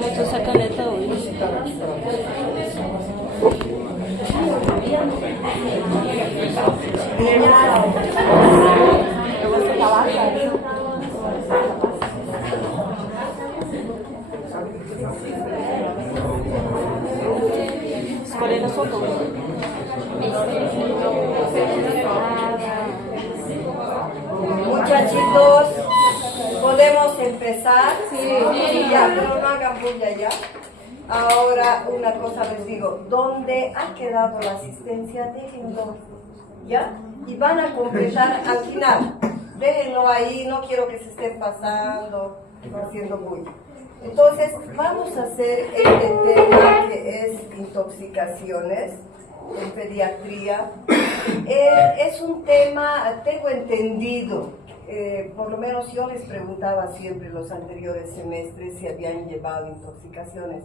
Esto sacan de todo. ¿Cuáles los otros? Muchachitos, ¿podemos empezar? Sí. Ya, pero no hagan bulla ya. Ahora, una cosa les digo, ¿dónde ha quedado la asistencia? Déjenlo, ¿ya? Y van a completar al final. Déjenlo ahí, no quiero que se estén pasando, haciendo bulla. Entonces, vamos a hacer este tema que es intoxicaciones en pediatría. Es un tema, tengo entendido, por lo menos yo les preguntaba siempre los anteriores semestres si habían llevado intoxicaciones.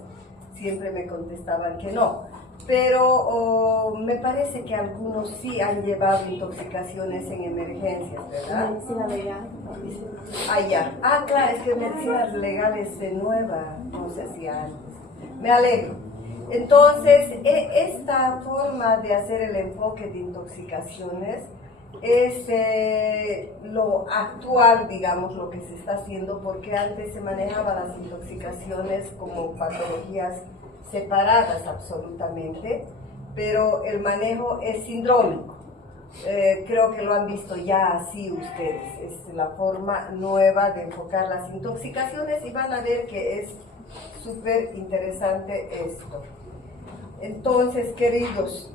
Siempre me contestaban que no, pero me parece que algunos sí han llevado intoxicaciones en emergencias, ¿verdad? Medicina legal. Ah, ya. Ah, claro, es que medicina legal es nueva, no se hacía antes. Me alegro. Entonces, esta forma de hacer el enfoque de intoxicaciones es lo actual, digamos, lo que se está haciendo, porque antes se manejaban las intoxicaciones como patologías separadas absolutamente, pero el manejo es sindrómico. Creo que lo han visto ya así ustedes, es la forma nueva de enfocar las intoxicaciones y van a ver que es súper interesante esto. Entonces, queridos,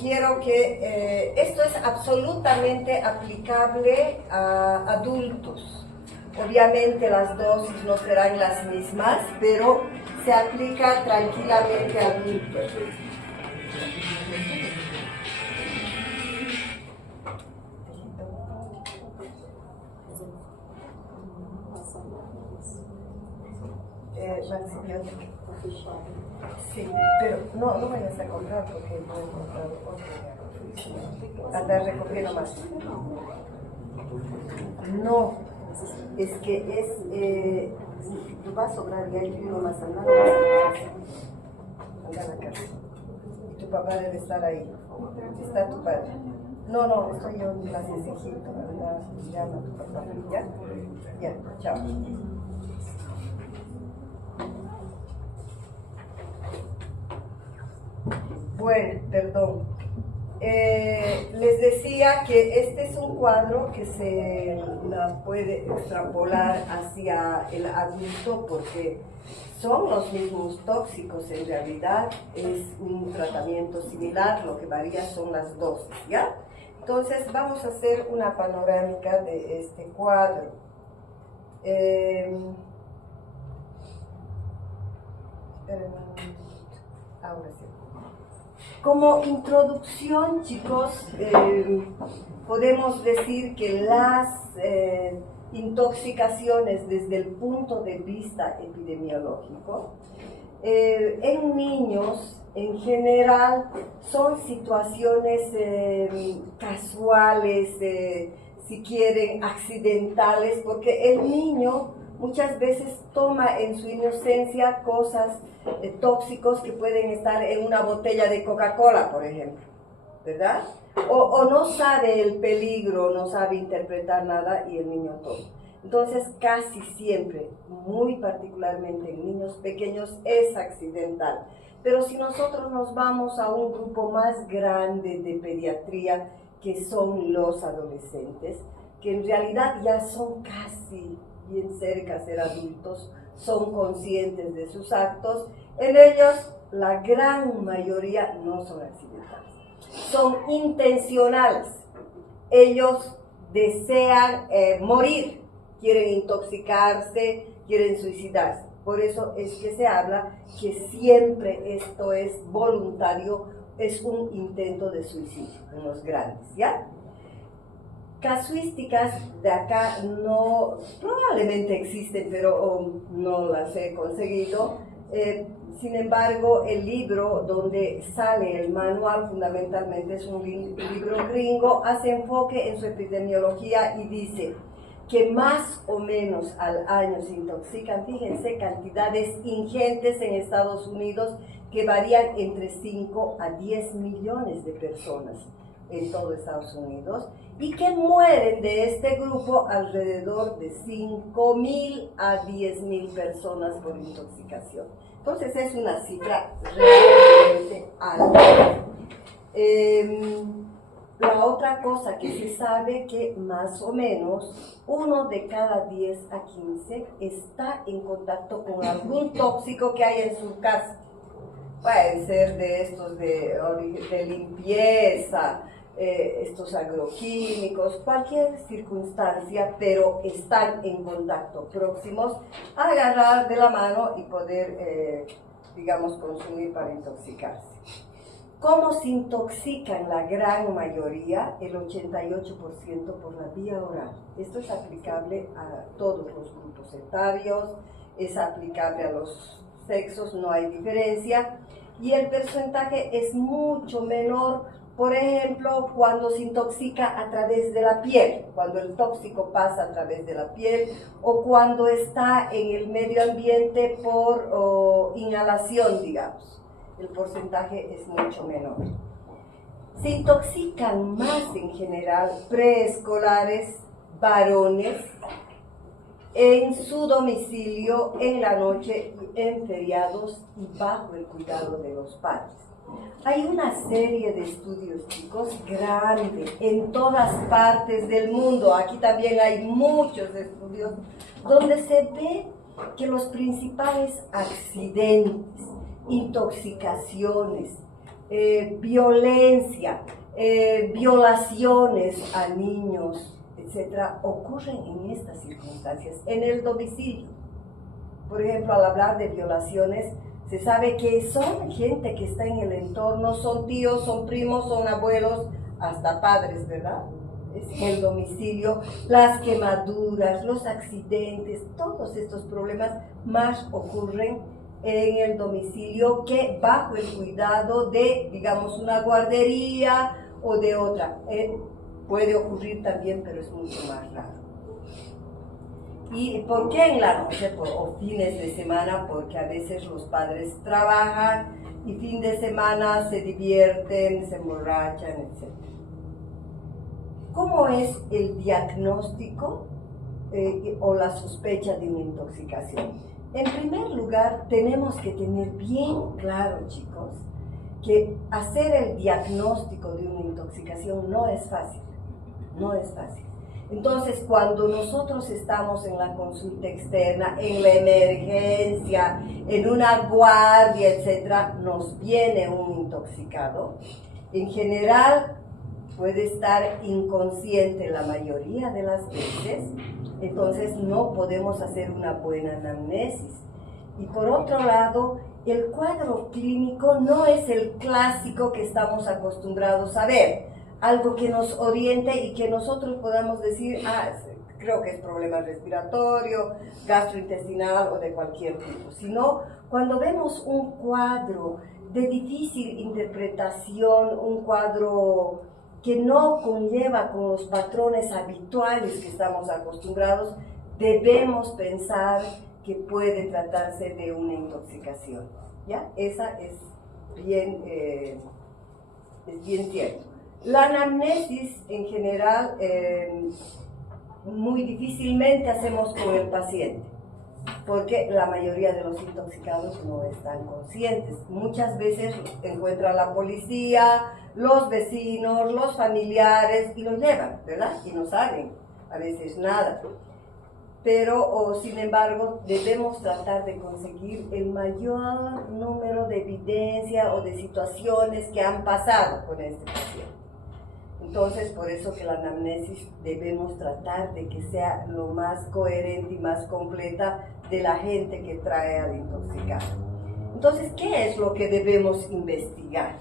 quiero que esto es absolutamente aplicable a adultos. Obviamente las dosis no serán las mismas, pero se aplica tranquilamente a adultos. Sí, pero no vayas a comprar porque no he comprado otro. Andar recogiendo más. No, es que va a sobrar y hay uno más andando. Anda a la casa. Y tu papá debe estar ahí. Está tu padre. No, estoy yo en clase de Egipto. Anda, llama a tu papá. ¿Ya? Ya, chao. Bueno, perdón. Les decía que este es un cuadro que se puede extrapolar hacia el adulto porque son los mismos tóxicos en realidad, es un tratamiento similar, lo que varía son las dosis, ¿ya? Entonces vamos a hacer una panorámica de este cuadro. Ahora sí. Como introducción, chicos, podemos decir que las intoxicaciones desde el punto de vista epidemiológico, en niños en general son situaciones casuales, si quieren, accidentales, porque el niño muchas veces toma en su inocencia cosas tóxicos que pueden estar en una botella de Coca-Cola, por ejemplo, ¿verdad? O no sabe el peligro, no sabe interpretar nada y el niño toma. Entonces, casi siempre, muy particularmente en niños pequeños, es accidental. Pero si nosotros nos vamos a un grupo más grande de pediatría, que son los adolescentes, que en realidad ya son casi bien cerca de ser adultos, son conscientes de sus actos, en ellos la gran mayoría no son accidentales, son intencionales. Ellos desean morir, quieren intoxicarse, quieren suicidarse. Por eso es que se habla que siempre esto es voluntario, es un intento de suicidio en los grandes, ¿ya? Casuísticas de acá no, probablemente existen, pero no las he conseguido. Sin embargo, el libro donde sale el manual fundamentalmente es un libro gringo, hace enfoque en su epidemiología y dice: que más o menos al año se intoxican. Fíjense, cantidades ingentes en Estados Unidos que varían entre 5 a 10 millones de personas en todo Estados Unidos, y que mueren de este grupo alrededor de 5.000 a 10.000 personas por intoxicación. Entonces es una cifra realmente alta. La otra cosa que se sabe, que más o menos 1 de cada 10 a 15 está en contacto con algún tóxico que hay en su casa. Pueden ser de estos de limpieza, estos agroquímicos, cualquier circunstancia, pero están en contacto, próximos a agarrar de la mano y poder, digamos, consumir para intoxicarse. ¿Cómo se intoxican la gran mayoría? El 88% por la vía oral. Esto es aplicable a todos los grupos etarios, es aplicable a los sexos, no hay diferencia, y el porcentaje es mucho menor, por ejemplo, cuando se intoxica a través de la piel, cuando el tóxico pasa a través de la piel, o cuando está en el medio ambiente por inhalación, digamos. El porcentaje es mucho menor. Se intoxican más en general preescolares, varones, en su domicilio, en la noche, en feriados y bajo el cuidado de los padres. Hay una serie de estudios, chicos, grande, en todas partes del mundo. Aquí también hay muchos estudios donde se ve que los principales accidentes, intoxicaciones, violencia, violaciones a niños, etcétera, ocurren en estas circunstancias, en el domicilio. Por ejemplo, al hablar de violaciones, se sabe que son gente que está en el entorno, son tíos, son primos, son abuelos, hasta padres, ¿verdad? Es en el domicilio, las quemaduras, los accidentes, todos estos problemas más ocurren en el domicilio que bajo el cuidado de, digamos, una guardería o de otra. Puede ocurrir también, pero es mucho más raro. ¿Y por qué en la noche o fines de semana? Porque a veces los padres trabajan y fin de semana se divierten, se emborrachan, etc. ¿Cómo es el diagnóstico o la sospecha de una intoxicación? En primer lugar, tenemos que tener bien claro, chicos, que hacer el diagnóstico de una intoxicación no es fácil, no es fácil. Entonces, cuando nosotros estamos en la consulta externa, en la emergencia, en una guardia, etc., nos viene un intoxicado, en general puede estar inconsciente la mayoría de las veces, entonces no podemos hacer una buena anamnesis. Y por otro lado, el cuadro clínico no es el clásico que estamos acostumbrados a ver, algo que nos oriente y que nosotros podamos decir, creo que es problema respiratorio, gastrointestinal o de cualquier tipo, sino cuando vemos un cuadro de difícil interpretación, un cuadro que no conlleva con los patrones habituales que estamos acostumbrados, debemos pensar que puede tratarse de una intoxicación, ¿ya? Esa es bien cierto. La anamnesis, en general, muy difícilmente hacemos con el paciente, porque la mayoría de los intoxicados no están conscientes. Muchas veces encuentra la policía, los vecinos, los familiares y los llevan, ¿verdad? Y no saben a veces nada. Pero, sin embargo, debemos tratar de conseguir el mayor número de evidencia o de situaciones que han pasado con este paciente. Entonces, por eso que la anamnesis debemos tratar de que sea lo más coherente y más completa de la gente que trae al intoxicado. Entonces, ¿qué es lo que debemos investigar?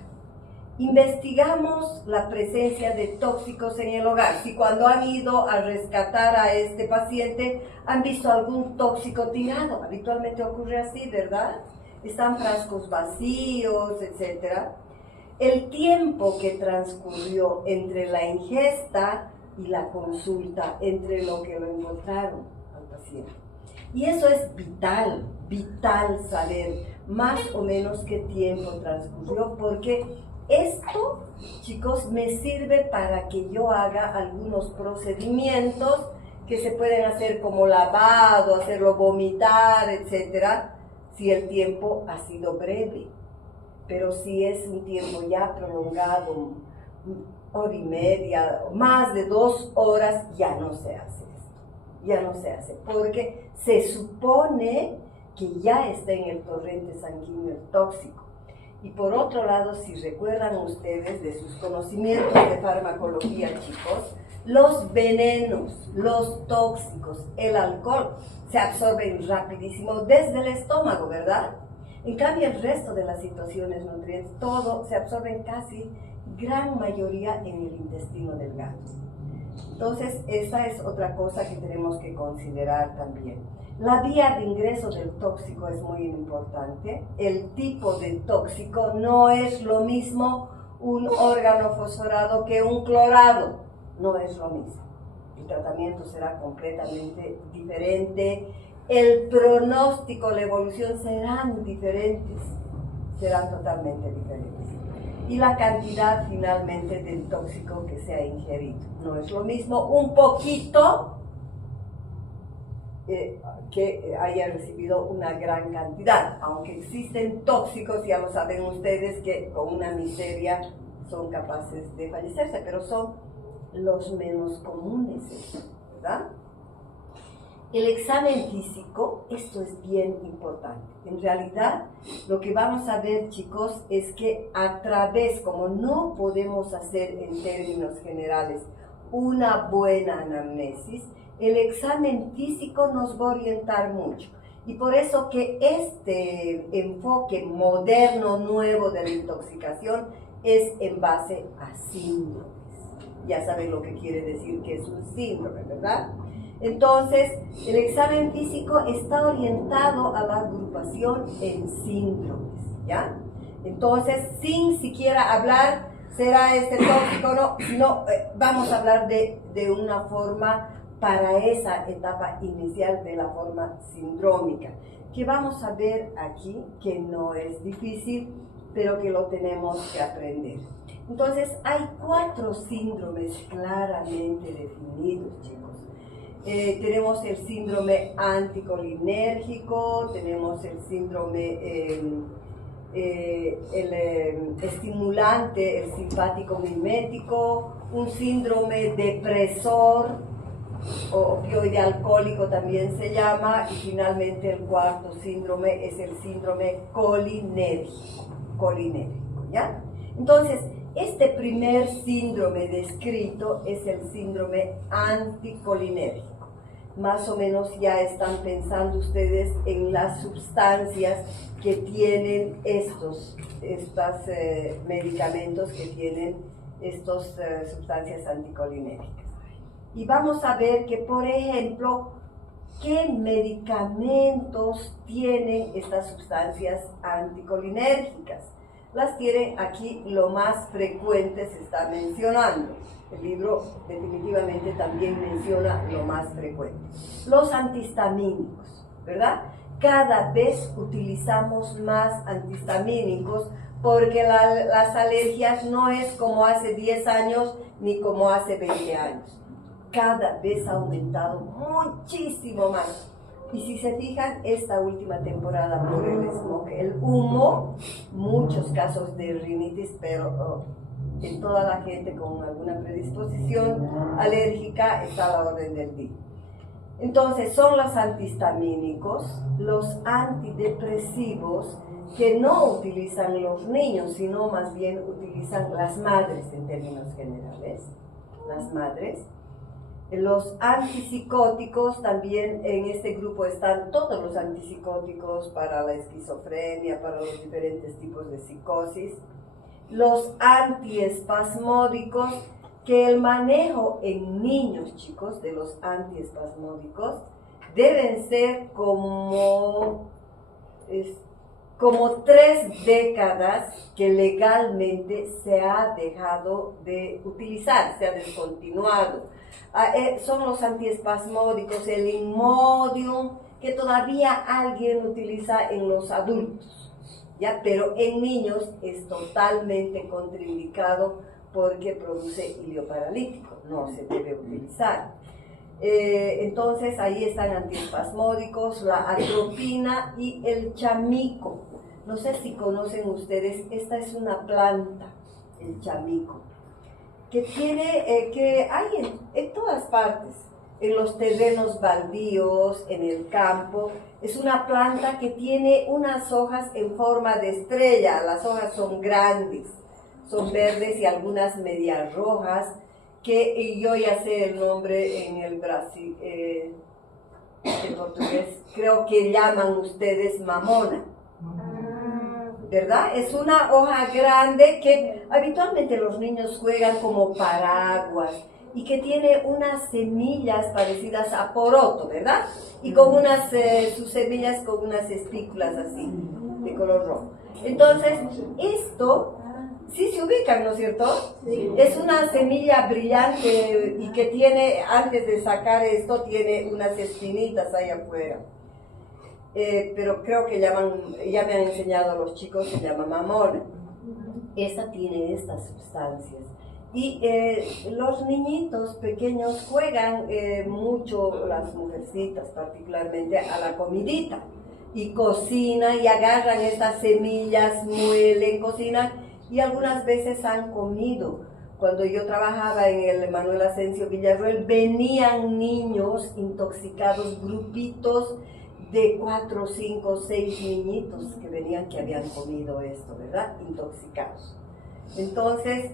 Investigamos la presencia de tóxicos en el hogar. Si cuando han ido a rescatar a este paciente han visto algún tóxico tirado, habitualmente ocurre así, ¿verdad? Están frascos vacíos, etc. El tiempo que transcurrió entre la ingesta y la consulta entre lo que lo encontraron al paciente. Y eso es vital, vital saber más o menos qué tiempo transcurrió, porque esto, chicos, me sirve para que yo haga algunos procedimientos que se pueden hacer como lavado, hacerlo vomitar, etcétera, si el tiempo ha sido breve. Pero si es un tiempo ya prolongado, hora y media, más de 2 horas, ya no se hace esto. Ya no se hace, porque se supone que ya está en el torrente sanguíneo tóxico. Y por otro lado, si recuerdan ustedes de sus conocimientos de farmacología, chicos, los venenos, los tóxicos, el alcohol, se absorben rapidísimo desde el estómago, ¿verdad? En cambio, el resto de las situaciones nutrientes, todo se absorbe casi gran mayoría en el intestino delgado. Entonces, esa es otra cosa que tenemos que considerar también. La vía de ingreso del tóxico es muy importante. El tipo de tóxico no es lo mismo un órgano fosforado que un clorado. No es lo mismo. El tratamiento será completamente diferente. El pronóstico, la evolución serán diferentes. Serán totalmente diferentes. Y la cantidad finalmente del tóxico que se ha ingerido. No es lo mismo un poquito que haya recibido una gran cantidad. Aunque existen tóxicos, ya lo saben ustedes, que con una miseria son capaces de fallecerse, pero son los menos comunes, ¿verdad? El examen físico, esto es bien importante. En realidad, lo que vamos a ver, chicos, es que a través, como no podemos hacer en términos generales una buena anamnesis, el examen físico nos va a orientar mucho. Y por eso que este enfoque moderno, nuevo de la intoxicación es en base a síndromes. Ya saben lo que quiere decir que es un síndrome, ¿verdad? Entonces, el examen físico está orientado a la agrupación en síndromes, ¿ya? Entonces, sin siquiera hablar, ¿será este tóxico? No, vamos a hablar de una forma para esa etapa inicial de la forma sindrómica, que vamos a ver aquí que no es difícil, pero que lo tenemos que aprender. Entonces, hay 4 síndromes claramente definidos, chicos. Tenemos el síndrome anticolinérgico, tenemos el síndrome estimulante, el simpático mimético, un síndrome depresor o opioide alcohólico también se llama, y finalmente el 4 síndrome es el síndrome colinérgico, ¿ya? Entonces, este primer síndrome descrito es el síndrome anticolinérgico. Más o menos ya están pensando ustedes en las sustancias que tienen estos medicamentos que tienen estas sustancias anticolinérgicas. Y vamos a ver que, por ejemplo, ¿qué medicamentos tienen estas sustancias anticolinérgicas? Las tienen aquí, lo más frecuente se está mencionando. El libro definitivamente también menciona lo más frecuente. Los antihistamínicos, ¿verdad? Cada vez utilizamos más antihistamínicos porque las alergias no es como hace 10 años ni como hace 20 años. Cada vez ha aumentado muchísimo más. Y si se fijan, esta última temporada por el smog, el humo, muchos casos de rinitis, pero en toda la gente con alguna predisposición alérgica está a la orden del día. Entonces, son los antihistamínicos, los antidepresivos, que no utilizan los niños, sino más bien utilizan las madres en términos generales, las madres. Los antipsicóticos, también en este grupo están todos los antipsicóticos para la esquizofrenia, para los diferentes tipos de psicosis. Los antiespasmódicos, que el manejo en niños, chicos, de los antiespasmódicos deben ser como como 3 décadas que legalmente se ha dejado de utilizar, se ha descontinuado. Son los antiespasmódicos, el Imodium, que todavía alguien utiliza en los adultos, ¿ya? Pero en niños es totalmente contraindicado porque produce ilioparalítico, no se debe utilizar. Entonces ahí están antiespasmódicos, la atropina y el chamico. No sé si conocen ustedes, esta es una planta, el chamico, que tiene, que hay en todas partes, en los terrenos baldíos, en el campo. Es una planta que tiene unas hojas en forma de estrella, las hojas son grandes, son verdes y algunas medias rojas, que yo ya sé el nombre en el Brasil, en portugués, creo que llaman ustedes mamona, ¿verdad? Es una hoja grande que habitualmente los niños juegan como paraguas y que tiene unas semillas parecidas a poroto, ¿verdad? Y con unas, sus semillas con unas espículas así, de color rojo. Entonces, esto... sí se ubican, ¿no es cierto? Sí. Es una semilla brillante y que tiene, antes de sacar esto, tiene unas espinitas ahí afuera. Pero creo que ya me han enseñado los chicos, se llama mamona. Esta tiene estas sustancias. Y los niñitos pequeños juegan mucho, las mujercitas particularmente, a la comidita. Y cocinan y agarran estas semillas, muelen, cocinan. Y algunas veces han comido. Cuando yo trabajaba en el Manuel Asensio Villarroel, venían niños intoxicados, grupitos de 4, 5, 6 niñitos que venían que habían comido esto, ¿verdad? Intoxicados. Entonces,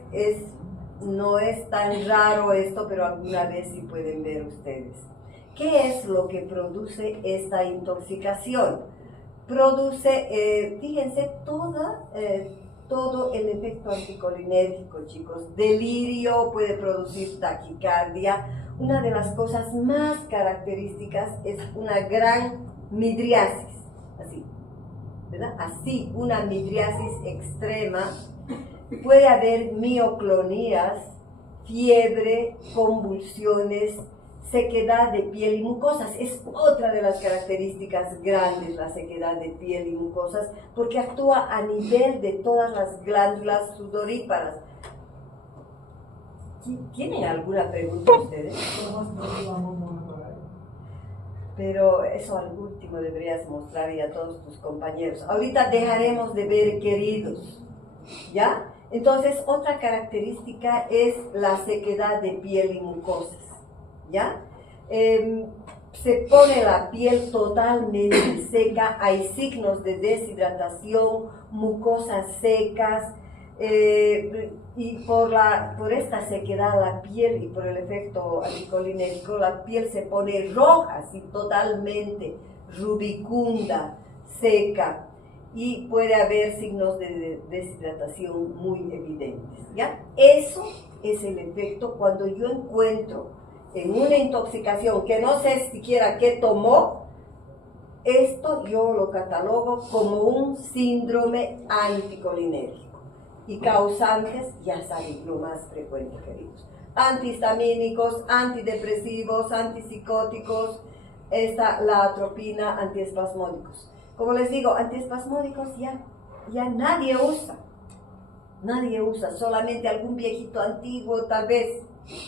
no es tan raro esto, pero alguna vez sí pueden ver ustedes. ¿Qué es lo que produce esta intoxicación? Produce, fíjense, todo el efecto anticolinérgico, chicos. Delirio, puede producir taquicardia. Una de las cosas más características es una gran midriasis, así, ¿verdad? Así, una midriasis extrema. Puede haber mioclonías, fiebre, convulsiones, sequedad de piel y mucosas. Es otra de las características grandes, la sequedad de piel y mucosas, porque actúa a nivel de todas las glándulas sudoríparas. ¿Tienen alguna pregunta ustedes? Pero eso al último deberías mostrar y a todos tus compañeros. Ahorita dejaremos de ver queridos, ¿ya? Entonces, otra característica es la sequedad de piel y mucosas, ¿ya? Se pone la piel totalmente seca, hay signos de deshidratación, mucosas secas, y por esta sequedad la piel y por el efecto anticolinérico, la piel se pone roja, así totalmente rubicunda, seca, y puede haber signos de deshidratación muy evidentes, ¿ya? Eso es el efecto cuando yo encuentro en una intoxicación que no sé siquiera qué tomó. Esto yo lo catalogo como un síndrome anticolinérgico. Y causantes, ya saben, lo más frecuente, queridos. Antihistamínicos, antidepresivos, antipsicóticos, la atropina, antiespasmódicos. Como les digo, antiespasmódicos ya nadie usa. Nadie usa, solamente algún viejito antiguo tal vez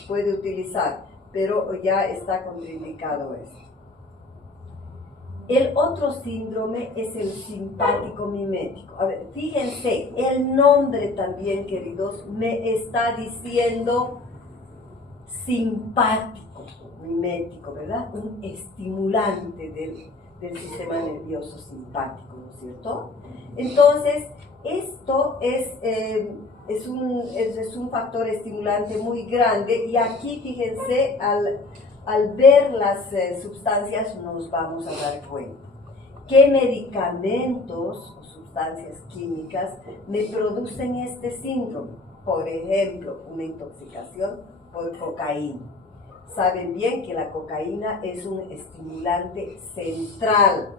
puede utilizar, pero ya está contraindicado esto. El otro síndrome es el simpático mimético. A ver, fíjense, el nombre también, queridos, me está diciendo simpático mimético, ¿verdad? Un estimulante del sistema nervioso simpático, ¿no es cierto? Entonces, esto es un factor estimulante muy grande, y aquí, fíjense, al ver las sustancias nos vamos a dar cuenta. ¿Qué medicamentos o sustancias químicas me producen este síndrome? Por ejemplo, una intoxicación por cocaína. Saben bien que la cocaína es un estimulante central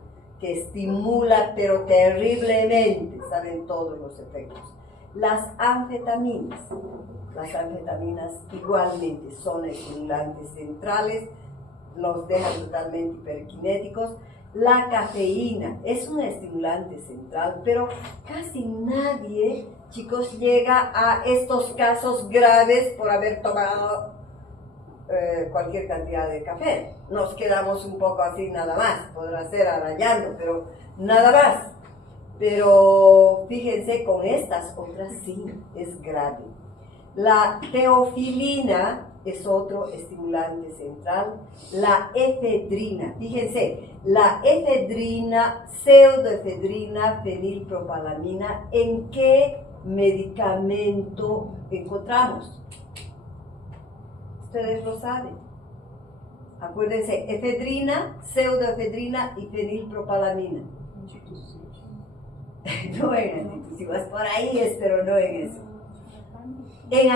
que estimula pero terriblemente, saben todos los efectos. Las anfetaminas igualmente son estimulantes centrales, los dejan totalmente hiperkinéticos. La cafeína es un estimulante central, pero casi nadie, chicos, llega a estos casos graves por haber tomado cualquier cantidad de café. Nos quedamos un poco así nada más, podrá ser arañando, pero nada más. Pero fíjense, con estas otras sí es grave. La teofilina es otro estimulante central. La efedrina, fíjense, la efedrina, pseudoefedrina, fenilpropalamina, ¿en qué medicamento encontramos? Ustedes lo saben. Acuérdense, efedrina, pseudoefedrina y fenilpropalamina. No en antitusivas, por ahí es, pero no en eso. En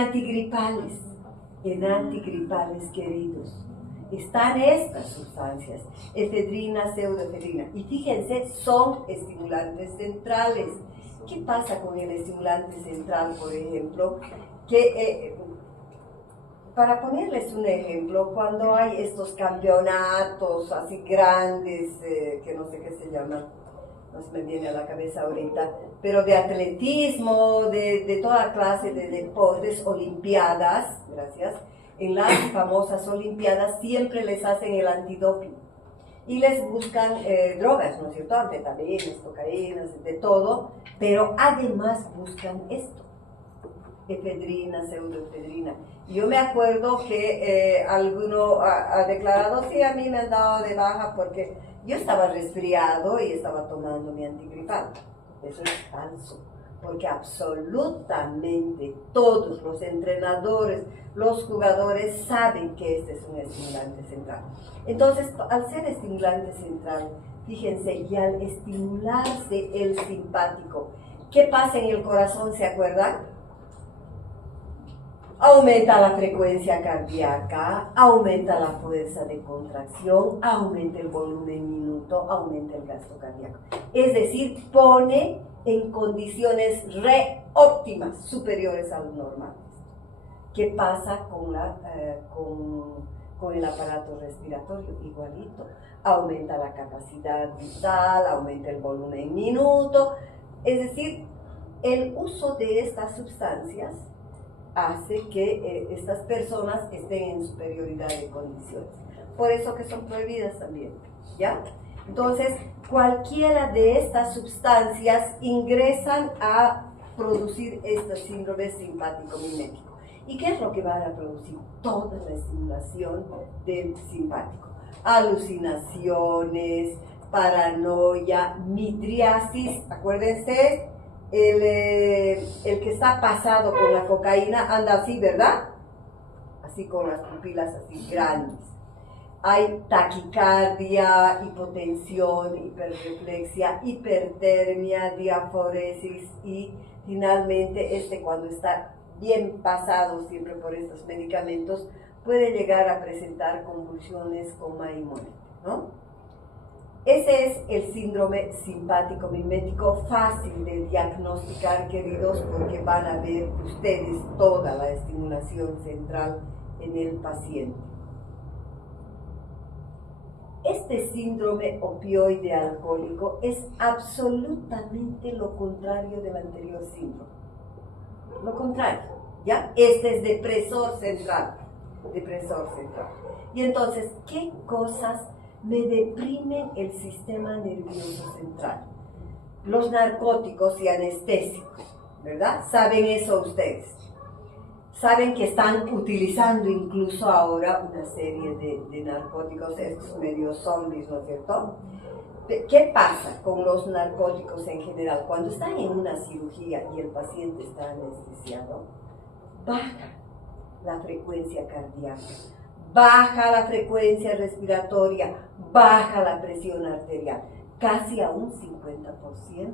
antigripales, queridos, están estas sustancias, efedrina, pseudoefedrina. Y fíjense, son estimulantes centrales. ¿Qué pasa con el estimulante central, por ejemplo? Que para ponerles un ejemplo, cuando hay estos campeonatos así grandes, que no sé qué se llaman, no se me viene a la cabeza ahorita, pero de atletismo, de toda clase de deportes, olimpiadas, gracias, en las famosas olimpiadas siempre les hacen el antidoping y les buscan drogas, ¿no es cierto? Anfetaminas, cocaínas, de todo, pero además buscan esto. Efedrina, pseudoefedrina. Yo me acuerdo que alguno ha declarado, sí, a mí me han dado de baja porque yo estaba resfriado y estaba tomando mi antigripal. Eso es falso, porque absolutamente todos los entrenadores, los jugadores saben que este es un estimulante central. Entonces, al ser estimulante central, fíjense, y al estimularse el simpático, ¿qué pasa en el corazón? ¿Se acuerdan? Aumenta la frecuencia cardíaca, aumenta la fuerza de contracción, aumenta el volumen minuto, aumenta el gasto cardíaco. Es decir, pone en condiciones óptimas, superiores a lo normal. ¿Qué pasa con el aparato respiratorio? Igualito. Aumenta la capacidad vital, aumenta el volumen minuto. Es decir, el uso de estas sustancias hace que estas personas estén en superioridad de condiciones. Por eso que son prohibidas también, ¿ya? Entonces, cualquiera de estas sustancias ingresan a producir este síndrome simpático-mimético. ¿Y qué es lo que van a producir? Toda la estimulación del simpático. Alucinaciones, paranoia, midriasis, acuérdense, el que está pasado con la cocaína anda así, ¿verdad? Así con las pupilas así grandes. Hay taquicardia, hipotensión, hiperreflexia, hipertermia, diaforesis y finalmente cuando está bien pasado siempre por estos medicamentos puede llegar a presentar convulsiones, coma y muerte, ¿no? Ese es el síndrome simpático-mimético, fácil de diagnosticar, queridos, porque van a ver ustedes toda la estimulación central en el paciente. Este síndrome opioide alcohólico es absolutamente lo contrario del anterior síndrome. Lo contrario, ¿ya? Este es depresor central. Y entonces, ¿qué cosas me deprimen el sistema nervioso central? Los narcóticos y anestésicos, ¿verdad? ¿Saben eso ustedes? Saben que están utilizando incluso ahora una serie de narcóticos, estos medios zombies, ¿no es cierto? ¿Qué pasa con los narcóticos en general? Cuando están en una cirugía y el paciente está anestesiado, baja la frecuencia cardíaca, baja la frecuencia respiratoria, baja la presión arterial, casi a un 50%.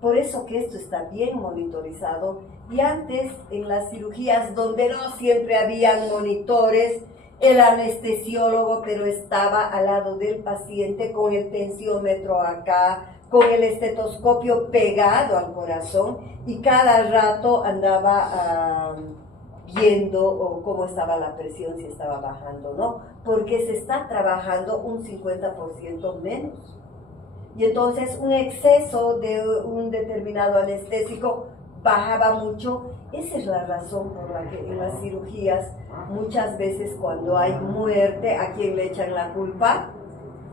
Por eso que esto está bien monitorizado. Y antes, en las cirugías donde no siempre habían monitores, el anestesiólogo, pero estaba al lado del paciente con el tensiómetro acá, con el estetoscopio pegado al corazón y cada rato andaba viendo cómo estaba la presión, si estaba bajando o no, porque se está trabajando un 50% menos. Y entonces un exceso de un determinado anestésico bajaba mucho. Esa es la razón por la que en las cirugías muchas veces cuando hay muerte, ¿a quién le echan la culpa?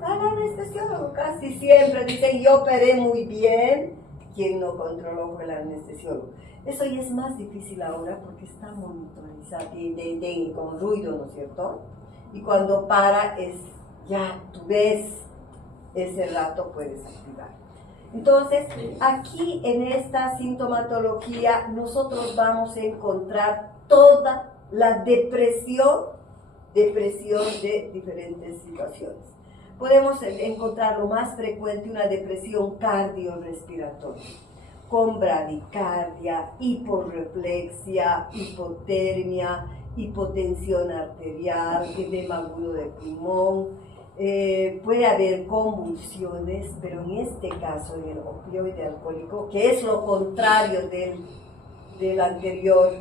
Al anestesiólogo. Casi siempre dicen yo operé muy bien. ¿Quién no controló fue el anestesiólogo? Eso ya es más difícil ahora porque está monitorizado y con ruido, ¿no es cierto? Y cuando para es ya tú ves, ese rato puedes activar. Entonces, aquí en esta sintomatología nosotros vamos a encontrar toda la depresión de diferentes situaciones. Podemos encontrar lo más frecuente una depresión cardiorrespiratoria, con bradicardia, hiporreflexia, hipotermia, hipotensión arterial, edema agudo de pulmón. Puede haber convulsiones, pero en este caso, en el opioide alcohólico, que es lo contrario del anterior,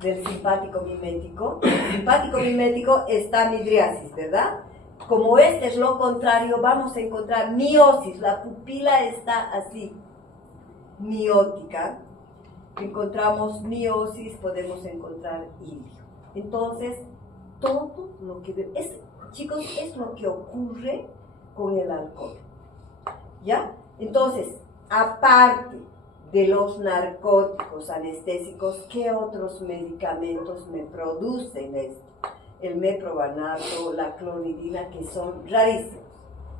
del simpático mimético. El simpático mimético está midriasis, ¿verdad? Como este es lo contrario, vamos a encontrar miosis, la pupila está así, miótica. Encontramos miosis, podemos encontrar ilio. Entonces, todo lo que chicos, es lo que ocurre con el alcohol. ¿Ya? Entonces, aparte de los narcóticos anestésicos, ¿qué otros medicamentos me producen esto? El meprovanato, la clonidina, que son rarísimos.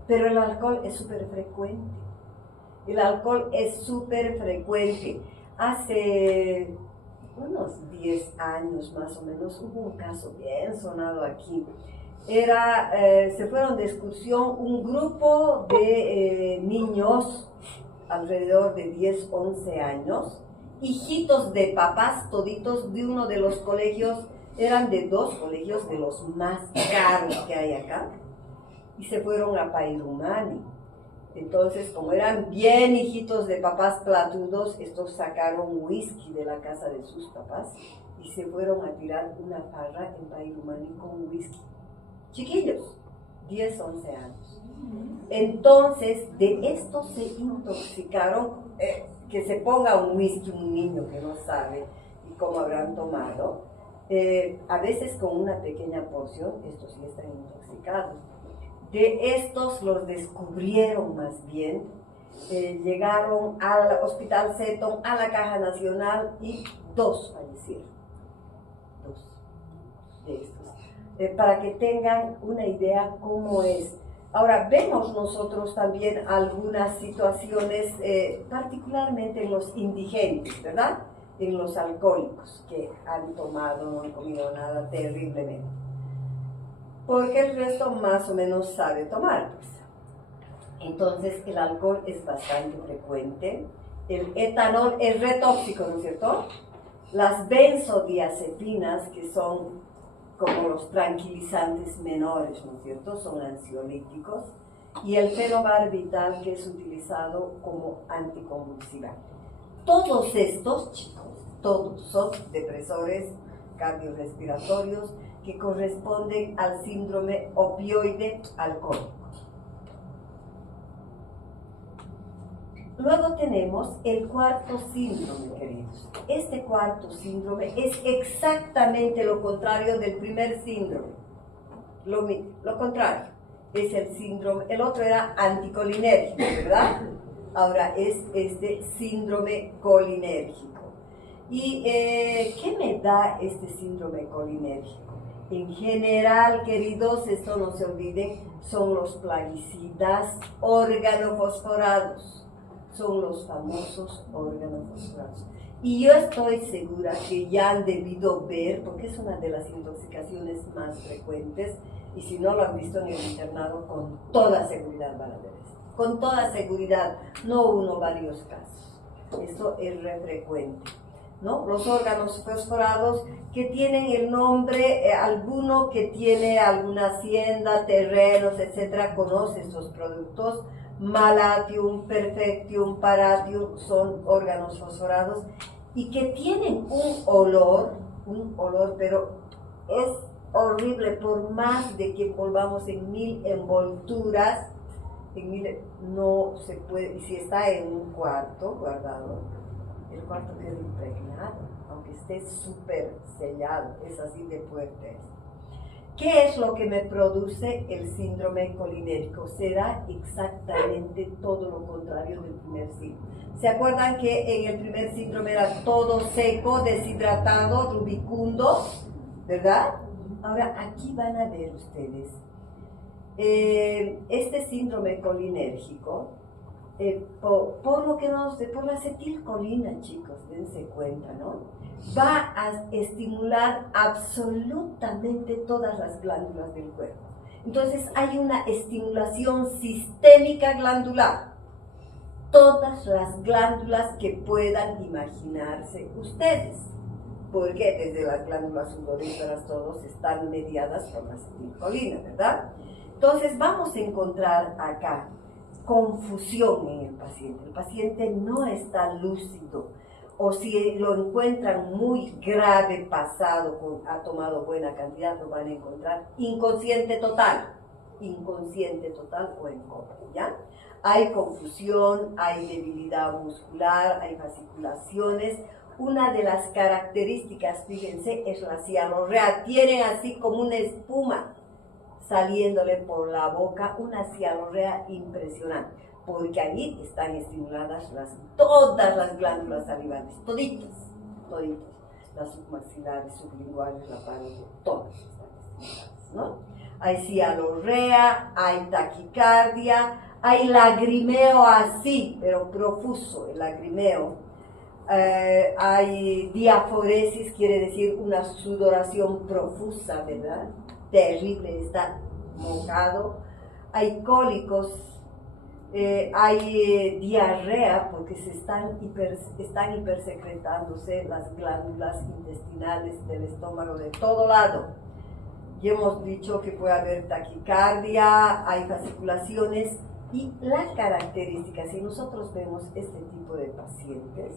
Pero el alcohol es súper frecuente. El alcohol es súper frecuente. Hace unos 10 años más o menos hubo un caso bien sonado aquí. Se fueron de excursión un grupo de niños alrededor de 10, 11 años, hijitos de papás toditos de uno de los colegios, eran de 2 colegios de los más caros que hay acá, y se fueron a Pairumani. Entonces, como eran bien hijitos de papás platudos, estos sacaron whisky de la casa de sus papás y se fueron a tirar una farra en Pairumani con whisky. Chiquillos, 10, 11 años. Entonces, de estos se intoxicaron, que se ponga un whisky un niño que no sabe y cómo habrán tomado, a veces con una pequeña porción, estos sí están intoxicados. De estos los descubrieron más bien, llegaron al Hospital Seton, a la Caja Nacional y 2 fallecieron. 2 de estos. Para que tengan una idea cómo es. Ahora, vemos nosotros también algunas situaciones, particularmente en los indigentes, ¿verdad? En los alcohólicos que han tomado, no han comido nada terriblemente. Porque el resto más o menos sabe tomar, pues. Entonces, el alcohol es bastante frecuente. El etanol es re tóxico, ¿no es cierto? Las benzodiazepinas, que son como los tranquilizantes menores, ¿no es cierto? Son ansiolíticos. Y el fenobarbital, que es utilizado como anticonvulsivante. Todos estos, chicos, todos son depresores cardiorrespiratorios que corresponden al síndrome opioide alcohólico. Luego tenemos el cuarto síndrome, queridos. Este cuarto síndrome es exactamente lo contrario del primer síndrome. Lo contrario, es el síndrome, el otro era anticolinérgico, ¿verdad? Ahora es este síndrome colinérgico. ¿Y qué me da este síndrome colinérgico? En general, queridos, esto no se olviden, son los plaguicidas organofosforados. Son los famosos organofosforados. Y yo estoy segura que ya han debido ver, porque es una de las intoxicaciones más frecuentes, y si no lo han visto en el internado, con toda seguridad van a ver esto. Con toda seguridad, no uno, varios casos. Esto es re frecuente. ¿no? Los órganos fosforados que tienen el nombre, alguno que tiene alguna hacienda, terrenos, etcétera, conoce estos productos. Malatium, Perfectium, Paratium son órganos fosforados y que tienen un olor, pero es horrible. Por más de que volvamos en 1000 envolturas, no se puede. Y si está en un cuarto guardado, el cuarto queda impregnado, aunque esté súper sellado, es así de fuerte. ¿Qué es lo que me produce el síndrome colinérico? Será exactamente todo lo contrario del primer síndrome. ¿Se acuerdan que en el primer síndrome era todo seco, deshidratado, rubicundo? ¿Verdad? Ahora aquí van a ver ustedes. Este síndrome colinérgico, por la acetilcolina, chicos, dense cuenta, ¿no? Va a estimular absolutamente todas las glándulas del cuerpo. Entonces hay una estimulación sistémica glandular. Todas las glándulas que puedan imaginarse ustedes. Porque desde las glándulas sudoríparas todos están mediadas por la acetilcolina, ¿verdad? Entonces vamos a encontrar acá confusión en el paciente. El paciente no está lúcido. O si lo encuentran muy grave, pasado, ha tomado buena cantidad, lo van a encontrar inconsciente total o en coma, ¿ya? Hay confusión, hay debilidad muscular, hay fasciculaciones. Una de las características, fíjense, es la cianorrea. Tienen así como una espuma saliéndole por la boca, una cianorrea impresionante, porque ahí están estimuladas todas las glándulas salivales, toditas, las submaxilares, sublinguales, la pared, todas están estimuladas, ¿no? Hay cianorrea, hay taquicardia, hay lagrimeo así, pero profuso, el lagrimeo. Hay diaforesis, quiere decir una sudoración profusa, ¿verdad? Terrible, está mojado. Hay cólicos, hay diarrea porque están hipersecretándose las glándulas intestinales del estómago de todo lado. Ya hemos dicho que puede haber taquicardia, hay fasciculaciones y la característica, si nosotros vemos este tipo de pacientes,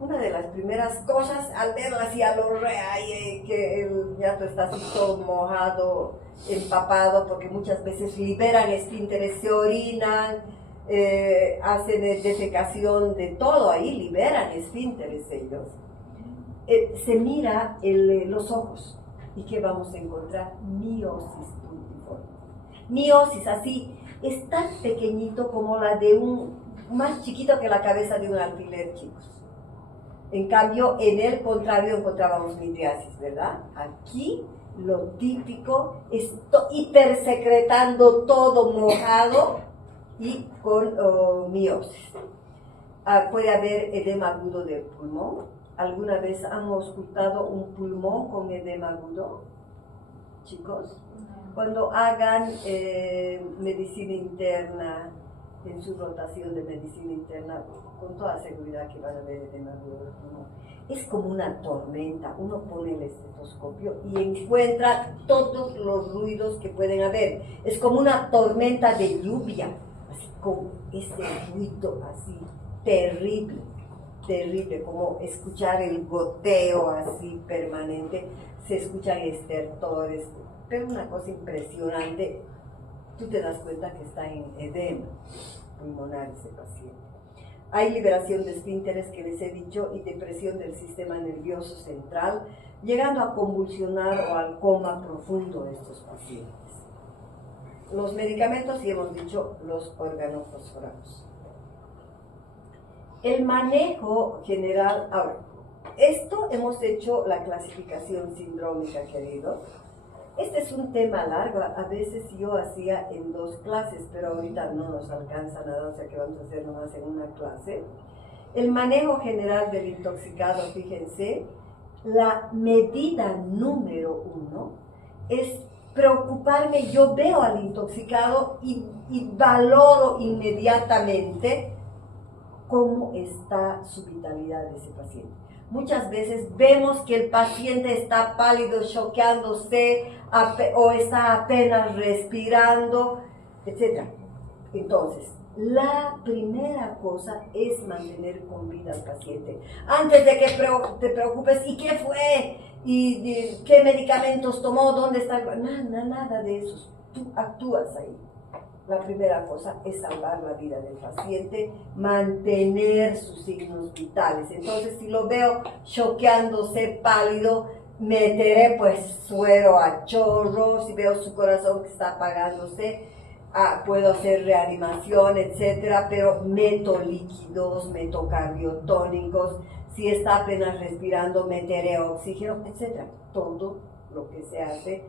una de las primeras cosas al ver la cianorrea y que el ñato está así todo mojado, empapado, porque muchas veces liberan esfínteres, se orinan, hacen defecación de todo ahí, liberan esfínteres ellos. Se mira los ojos y ¿qué vamos a encontrar? Miosis puntiforme. Miosis así, es tan pequeñito como la de más chiquito que la cabeza de un alfiler, chicos. En cambio, en el contrario encontrábamos midriasis, ¿verdad? Aquí lo típico es hipersecretando todo mojado y con miosis. Puede haber edema agudo del pulmón. ¿Alguna vez han auscultado un pulmón con edema agudo, chicos? Cuando hagan medicina interna, en su rotación de medicina interna, con toda seguridad que van a ver edema agudo del pulmón. Es como una tormenta. Uno pone el estetoscopio y encuentra todos los ruidos que pueden haber. Es como una tormenta de lluvia, así con ese ruido así terrible, como escuchar el goteo así permanente. Se escuchan estertores, pero una cosa impresionante. Tú te das cuenta que está en edema pulmonar ese paciente. Hay liberación de esfínteres, que les he dicho, y depresión del sistema nervioso central, llegando a convulsionar o al coma profundo de estos pacientes. Los medicamentos, y hemos dicho, los organofosforados. El manejo general, ahora, esto hemos hecho la clasificación sindrómica, queridos. Este es un tema largo, a veces yo hacía en 2 clases, pero ahorita no nos alcanza nada, o sea que vamos a hacer nomás en una clase. El manejo general del intoxicado, fíjense, la medida número 1 es preocuparme. Yo veo al intoxicado y valoro inmediatamente cómo está su vitalidad de ese paciente. muchas veces vemos que el paciente está pálido, choqueándose, o está apenas respirando, etc. Entonces, la primera cosa es mantener con vida al paciente. Antes de que te preocupes, ¿y qué fue? ¿Y qué medicamentos tomó? ¿Dónde está? Nada de eso. Tú actúas ahí. La primera cosa es salvar la vida del paciente, mantener sus signos vitales. Entonces, si lo veo choqueándose, pálido, meteré pues suero a chorro. Si veo su corazón que está apagándose, puedo hacer reanimación, etcétera, pero meto líquidos, meto cardiotónicos. Si está apenas respirando, meteré oxígeno, etcétera. Todo lo que se hace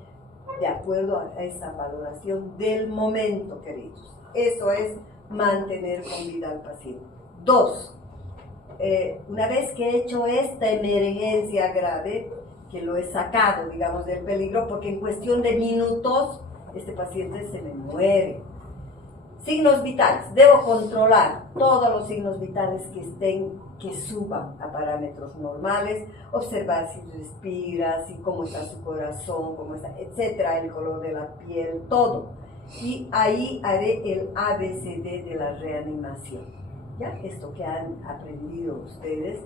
de acuerdo a esa valoración del momento, queridos. Eso es mantener con vida al paciente. 2. Una vez que he hecho esta emergencia grave, que lo he sacado, digamos, del peligro, porque en cuestión de minutos este paciente se me muere. Signos vitales. Debo controlar todos los signos vitales que suban a parámetros normales, observar si respira, si cómo está su corazón, cómo está, etcétera, el color de la piel, todo. Y ahí haré el ABCD de la reanimación. ¿Ya? Esto que han aprendido ustedes.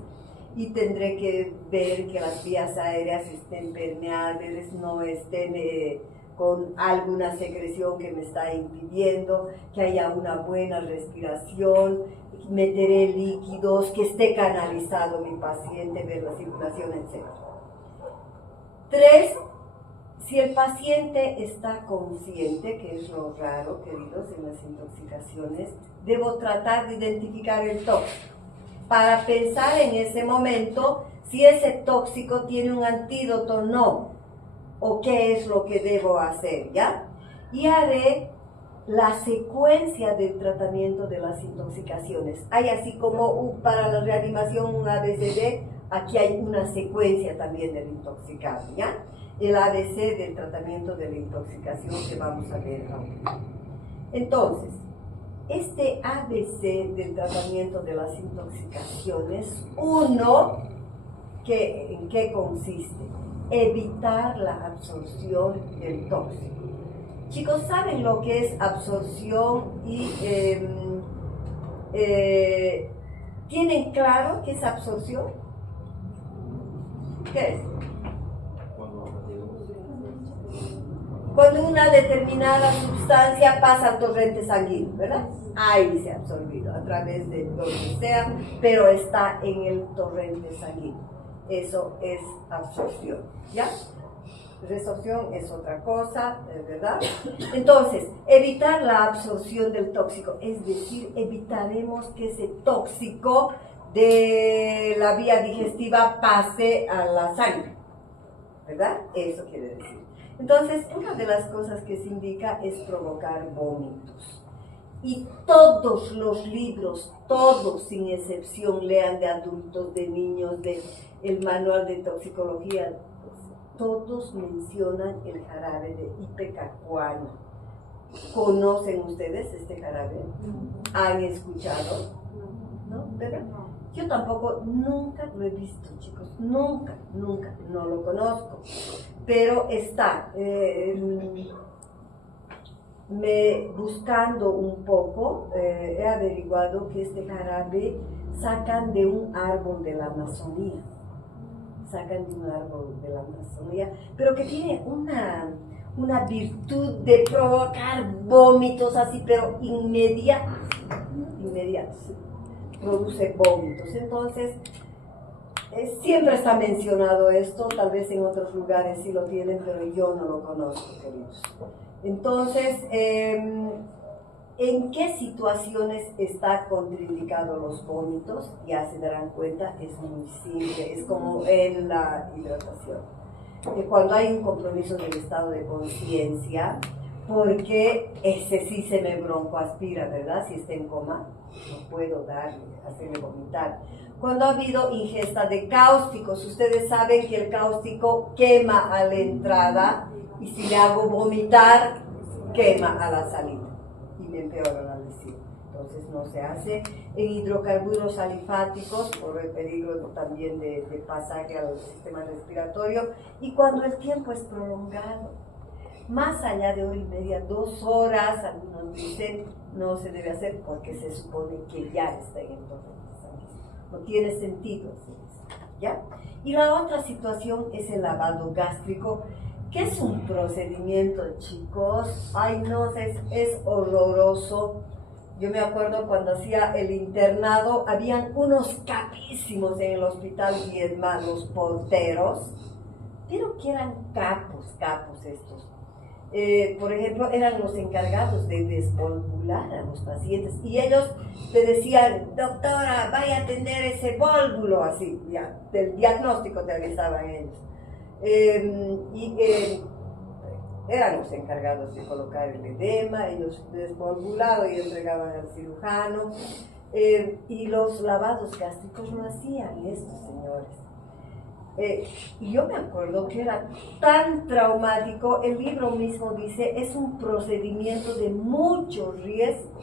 Y tendré que ver que las vías aéreas estén permeables, no estén con alguna secreción que me está impidiendo, que haya una buena respiración, meteré líquidos, que esté canalizado mi paciente, ver la circulación, etc. 3. Si el paciente está consciente, que es lo raro, queridos, en las intoxicaciones, debo tratar de identificar el tóxico, para pensar en ese momento si ese tóxico tiene un antídoto o no, o qué es lo que debo hacer, ¿ya? Y haré la secuencia del tratamiento de las intoxicaciones. Hay así como para la reanimación un ABCD, aquí hay una secuencia también del intoxicado, ¿ya? El ABC del tratamiento de la intoxicación que vamos a ver ahora. Entonces, este ABC del tratamiento de las intoxicaciones, ¿en qué consiste? Evitar la absorción del tóxico. Chicos, ¿saben lo que es absorción? Y ¿tienen claro qué es absorción? ¿Qué es? Cuando una determinada sustancia pasa al torrente sanguíneo, ¿verdad? Ahí se ha absorbido a través de donde sea, pero está en el torrente sanguíneo. Eso es absorción, ¿ya? Resorción es otra cosa, ¿verdad? Entonces, evitar la absorción del tóxico, es decir, evitaremos que ese tóxico de la vía digestiva pase a la sangre, ¿verdad? Eso quiere decir. Entonces, una de las cosas que se indica es provocar vómitos. Y todos los libros, todos sin excepción, lean de adultos, de niños, el manual de toxicología, todos mencionan el jarabe de ipecacuanha. ¿Conocen ustedes este jarabe? ¿Han escuchado? ¿No? ¿Verdad? Yo tampoco, nunca lo he visto, chicos, nunca, no lo conozco. Pero está, buscando un poco, he averiguado que este jarabe sacan de un árbol de la Amazonía. Pero que tiene una virtud de provocar vómitos así, pero inmediatos, produce vómitos. Entonces, siempre está mencionado esto, tal vez en otros lugares sí lo tienen, pero yo no lo conozco, queridos. Entonces, ¿en qué situaciones está contraindicado los vómitos? Ya se darán cuenta, es muy simple, es como en la hidratación. Cuando hay un compromiso del estado de conciencia, porque ese sí se me broncoaspira, ¿verdad? Si está en coma, no puedo hacerle vomitar. Cuando ha habido ingesta de cáusticos, ustedes saben que el cáustico quema a la entrada y si le hago vomitar, quema a la salida y me empeora la lesión. Entonces entonces no se hace. En hidrocarburos alifáticos, por el peligro también de pasaje al sistema respiratorio, y cuando el tiempo es prolongado, más allá de hora y media, 2 horas, algunos dicen, no se debe hacer porque se supone que ya está en el torrente sanguíneo. No tiene sentido hacer eso, ¿ya? Y la otra situación es el lavado gástrico, que es un procedimiento, chicos, ay no, es horroroso. Yo me acuerdo cuando hacía el internado, habían unos capísimos en el hospital Viedma, los porteros, pero que eran capos estos. Por ejemplo, eran los encargados de desvolvular a los pacientes y ellos te decían, doctora, vaya a atender ese vólvulo, así, ya, del diagnóstico te avisaban ellos. Eran los encargados de colocar el edema, ellos desvolvulado y entregaban al cirujano, y los lavados gástricos lo hacían estos señores. Y yo me acuerdo que era tan traumático, el libro mismo dice, es un procedimiento de mucho riesgo,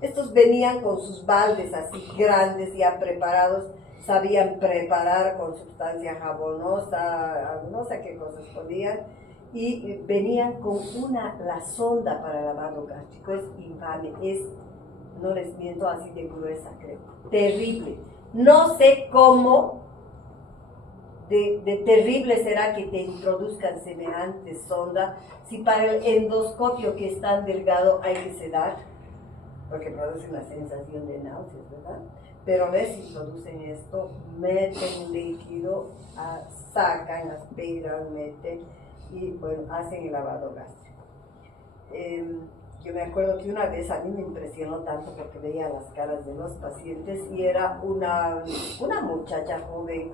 Estos venían con sus baldes así grandes ya preparados, sabían preparar con sustancia jabonosa, no sé qué cosas podían, y venían con la sonda para lavado gástrico, es infame, no les miento, así de gruesa creo, terrible, no sé cómo de terrible será que te introduzcan semejante sonda, si para el endoscopio que es tan delgado hay que sedar, porque produce una sensación de náuseas, ¿verdad? Pero les introducen esto, meten un líquido, sacan, aspiran, meten y bueno, hacen el lavado gástrico. Yo me acuerdo que una vez a mí me impresionó tanto porque veía las caras de los pacientes y era una muchacha joven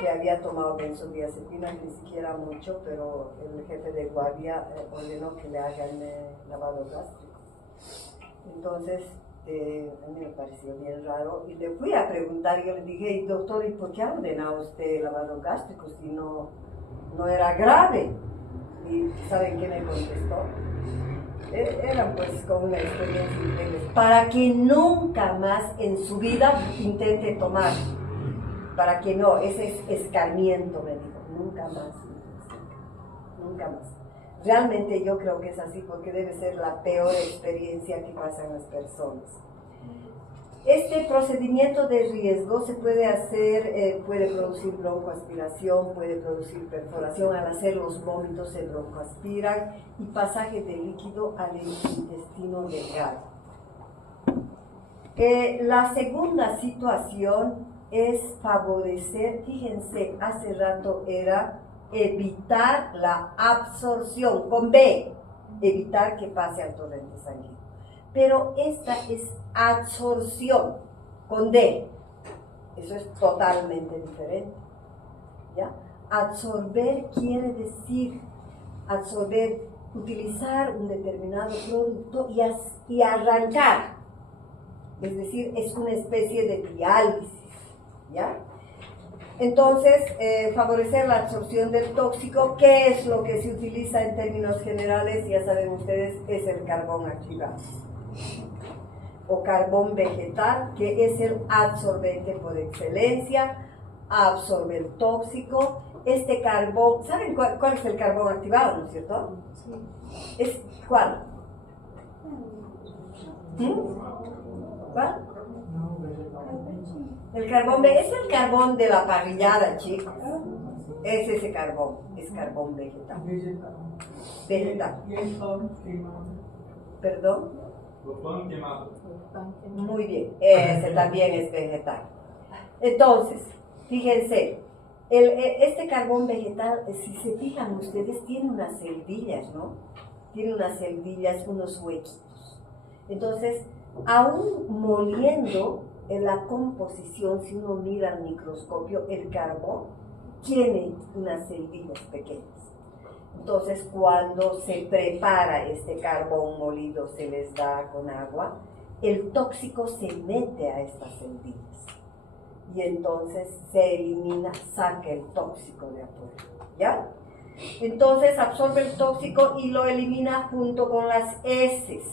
que había tomado benzodiazepinas, ni siquiera mucho, pero el jefe de guardia ordenó que le hagan lavado gástrico. Entonces, a mí me pareció bien raro y le fui a preguntar, yo le dije, doctor, ¿y por qué ha ordenado usted lavado gástrico si no era grave? ¿Y saben qué me contestó? Eran pues con una experiencia increíble, para que nunca más en su vida intente tomar, para que no, ese es escarmiento, me dijo, nunca más. Realmente yo creo que es así porque debe ser la peor experiencia que pasan las personas. Este procedimiento de riesgo se puede hacer, puede producir broncoaspiración, puede producir perforación, al hacer los vómitos se broncoaspiran y pasaje de líquido al intestino delgado. La segunda situación es favorecer, fíjense, hace rato era evitar la absorción, con B, evitar que pase al torrente sanguíneo. Pero esta es absorción, con D. Eso es totalmente diferente, ¿ya? Absorber quiere decir, absorber, utilizar un determinado producto y arrancar. Es decir, es una especie de diálisis, ¿ya? Entonces, favorecer la absorción del tóxico, ¿qué es lo que se utiliza en términos generales? Ya saben ustedes, es el carbón activado o carbón vegetal, que es el absorbente por excelencia, absorbe el tóxico. Este carbón, ¿saben cuál es el carbón activado, no es cierto? Sí. ¿Cuál? ¿Cuál? El carbón es el carbón de la parrillada, chicos. Es ese carbón, es carbón vegetal. Vegetal. ¿Perdón? Muy bien, ese también es vegetal. Entonces, fíjense, este carbón vegetal, si se fijan ustedes, tiene unas celdillas, ¿no? Tiene unas celdillas, unos huequitos. Entonces, aún moliendo en la composición, si uno mira al microscopio, el carbón tiene unas celdillas pequeñas. Entonces, cuando se prepara este carbón molido, se les da con agua, el tóxico se mete a estas celdillas y entonces se elimina, saca el tóxico de afuera, ¿ya? Entonces absorbe el tóxico y lo elimina junto con las heces.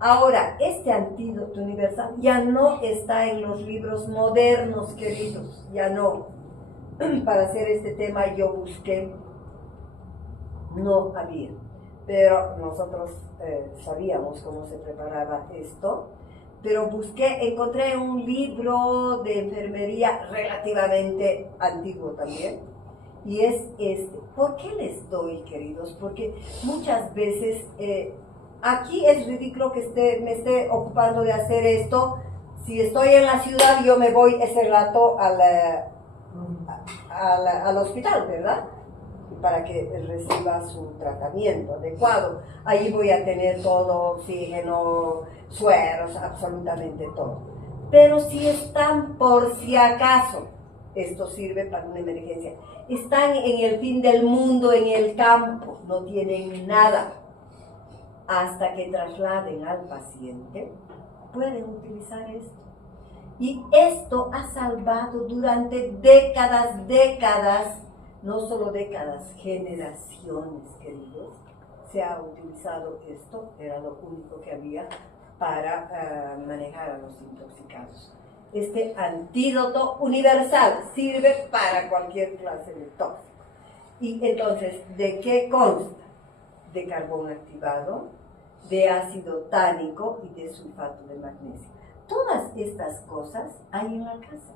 Ahora, este antídoto universal ya no está en los libros modernos, queridos, ya no. Para hacer este tema yo busqué, no había, pero nosotros sabíamos cómo se preparaba esto, pero busqué, encontré un libro de enfermería relativamente antiguo también, y es este. ¿Por qué les doy, queridos? Porque muchas veces aquí es ridículo que me esté ocupando de hacer esto. Si estoy en la ciudad, yo me voy ese rato al hospital, ¿verdad? Para que reciba su tratamiento adecuado. Ahí voy a tener todo, oxígeno, sueros, absolutamente todo. Pero si están por si acaso, esto sirve para una emergencia, están en el fin del mundo, en el campo, no tienen nada, hasta que trasladen al paciente, pueden utilizar esto. Y esto ha salvado durante décadas, no solo décadas, generaciones, queridos. Se ha utilizado esto, era lo único que había para manejar a los intoxicados. Este antídoto universal sirve para cualquier clase de tóxico. Y entonces, ¿de qué consta? De carbón activado, de ácido tánico y de sulfato de magnesio. Todas estas cosas hay en la casa.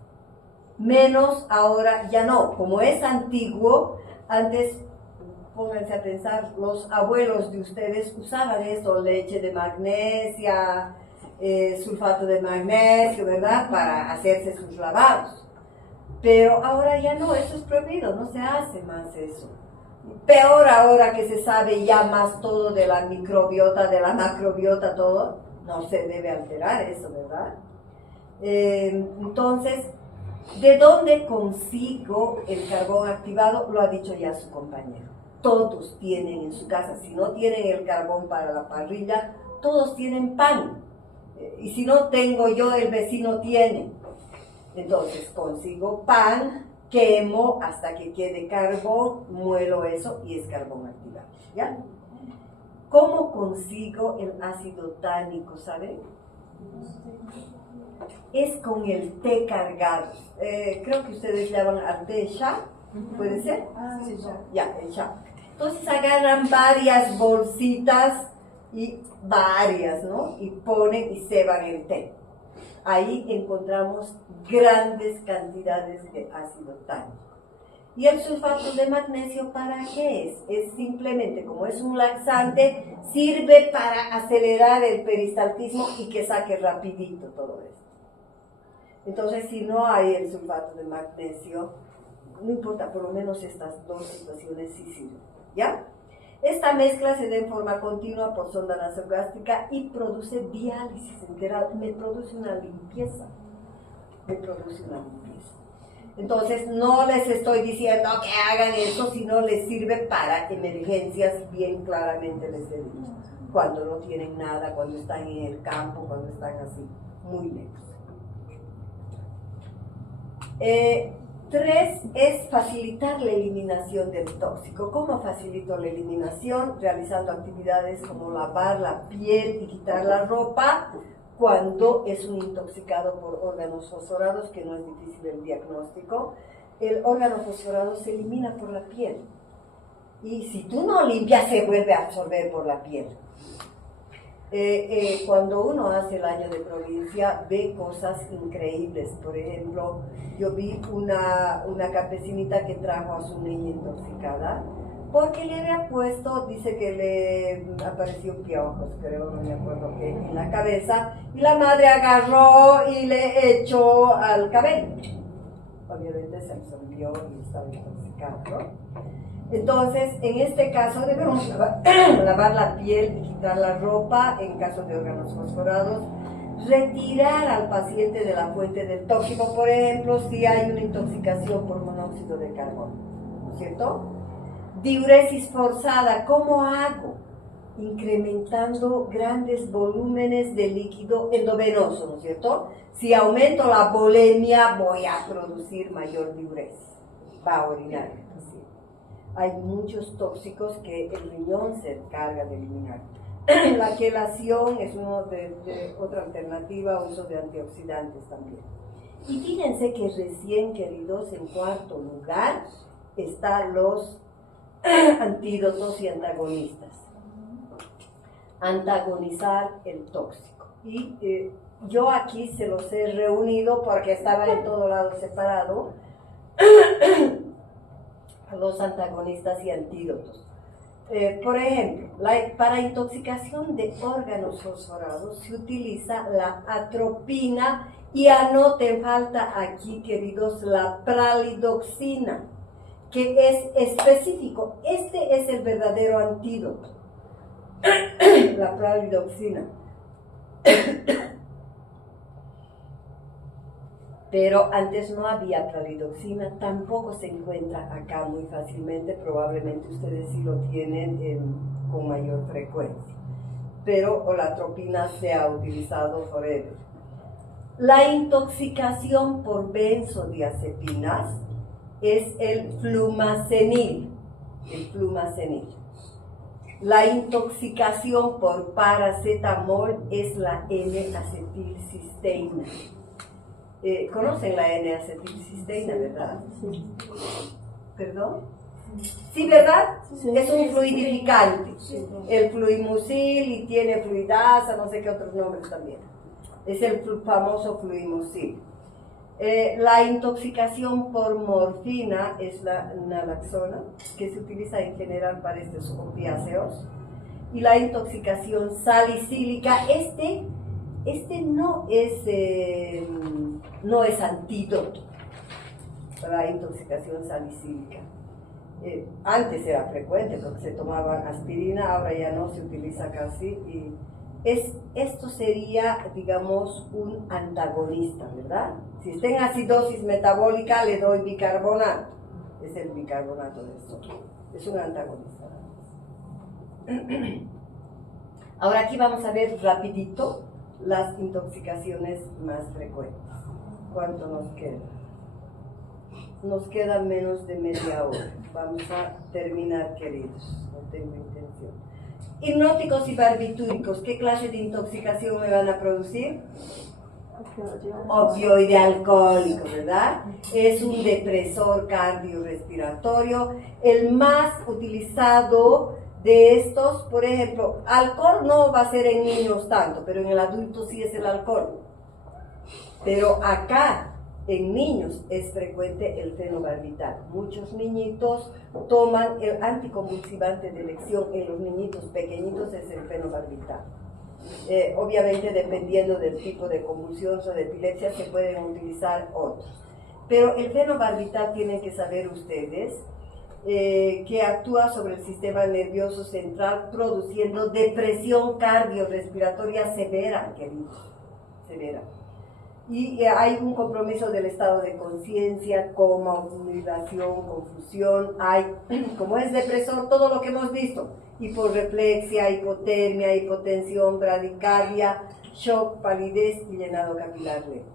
Menos ahora ya no. Como es antiguo, antes, pónganse a pensar, los abuelos de ustedes usaban esto, leche de magnesia, sulfato de magnesio, ¿verdad? Para hacerse sus lavados. Pero ahora ya no, eso es prohibido, no se hace más eso. Peor ahora que se sabe ya más todo de la microbiota, de la macrobiota, todo, no se debe alterar eso, ¿verdad? Entonces, ¿de dónde consigo el carbón activado? Lo ha dicho ya su compañero. Todos tienen en su casa, si no tienen el carbón para la parrilla, todos tienen pan. Y si no tengo yo, el vecino tiene. Entonces consigo pan, quemo hasta que quede carbón, muelo eso y es carbón activado, ¿ya? ¿Cómo consigo el ácido tánico, saben? Es con el té cargado. Creo que ustedes llaman al té sha, ¿puede ser? Sí, Ya, el sha. Entonces agarran varias bolsitas y varias, ¿no? Y ponen y ceban el té. Ahí encontramos grandes cantidades de ácido tánico. ¿Y el sulfato de magnesio para qué es? Es simplemente, como es un laxante, sirve para acelerar el peristaltismo y que saque rapidito todo esto. Entonces, si no hay el sulfato de magnesio, no importa, por lo menos estas dos situaciones sí sirven, ¿ya? Esta mezcla se da en forma continua por sonda nasogástrica y produce diálisis enteral, me produce una limpieza. Entonces, no les estoy diciendo que hagan eso, sino les sirve para emergencias, bien claramente les he dicho. Cuando no tienen nada, cuando están en el campo, cuando están así, muy lejos. 3 es facilitar la eliminación del tóxico. ¿Cómo facilito la eliminación? Realizando actividades como lavar la piel y quitar la ropa cuando es un intoxicado por órganos fosforados, que no es difícil el diagnóstico. El órgano fosforado se elimina por la piel. Y si tú no limpias, se vuelve a absorber por la piel. Cuando uno hace el año de provincia, ve cosas increíbles. Por ejemplo, yo vi una campesinita que trajo a su niña intoxicada porque le había puesto, dice que le apareció piojos, creo, no me acuerdo qué, en la cabeza, y la madre agarró y le echó al cabello. Obviamente se absorbió y estaba intoxicado, ¿no? Entonces, en este caso debemos lavar la piel y quitar la ropa en caso de órganos fosforados, retirar al paciente de la fuente del tóxico, por ejemplo, si hay una intoxicación por monóxido de carbono, ¿no es cierto? Diuresis forzada, ¿cómo hago? Incrementando grandes volúmenes de líquido endovenoso, ¿no es cierto? Si aumento la volemia, voy a producir mayor diuresis, va a orinar el paciente. Hay muchos tóxicos que el riñón se encarga de eliminar. La quelación es otra alternativa, uso de antioxidantes también. Y fíjense que recién, queridos, en cuarto lugar están los antídotos y antagonistas. Antagonizar el tóxico. Y yo aquí se los he reunido porque estaba en todo lado separado los antagonistas y antídotos. Por ejemplo, para intoxicación de órganos fosforados se utiliza la atropina y anoten, falta aquí, queridos, la pralidoxina, que es específico. Este es el verdadero antídoto, la pralidoxina. Pero antes no había pralidoxina, tampoco se encuentra acá muy fácilmente, probablemente ustedes sí lo tienen con mayor frecuencia, pero la atropina se ha utilizado forever. La intoxicación por benzodiazepinas es el flumazenil, La intoxicación por paracetamol es la N-acetilcisteína. ¿Conocen la N-acetilcisteína, verdad? Sí. ¿Perdón? Sí, ¿verdad? Sí. Es un fluidificante. Sí. El fluimucil y tiene fluidasa, no sé qué otros nombres también. Es el famoso fluimucil. La intoxicación por morfina es la naloxona, que se utiliza en general para estos opiáceos. Y la intoxicación salicílica, este no es antídoto para la intoxicación salicílica. Antes era frecuente porque se tomaban aspirina, ahora ya no se utiliza casi. Y esto sería, digamos, un antagonista, ¿verdad? Si está en acidosis metabólica, le doy bicarbonato. Es el bicarbonato de sodio. Es un antagonista. Ahora aquí vamos a ver rapidito las intoxicaciones más frecuentes. ¿Cuánto nos queda? Nos queda menos de media hora. Vamos a terminar, queridos. No tengo intención. Hipnóticos y barbitúricos. ¿Qué clase de intoxicación me van a producir? Opioide alcohólico, ¿verdad? Es un depresor cardiorrespiratorio. El más utilizado de estos, por ejemplo, alcohol no va a ser en niños tanto, pero en el adulto sí es el alcohol. Pero acá, en niños, es frecuente el fenobarbital. Muchos niñitos toman el anticonvulsivante de elección. En los niñitos pequeñitos es el fenobarbital. Obviamente, dependiendo del tipo de convulsión o de epilepsia, se pueden utilizar otros. Pero el fenobarbital, tienen que saber ustedes, que actúa sobre el sistema nervioso central, produciendo depresión cardiorrespiratoria severa, queridos, severa. Y hay un compromiso del estado de conciencia, coma, obnubilación, confusión. Hay, como es depresor, todo lo que hemos visto: hiporreflexia, hipotermia, hipotensión, bradicardia, shock, palidez y llenado capilar lento.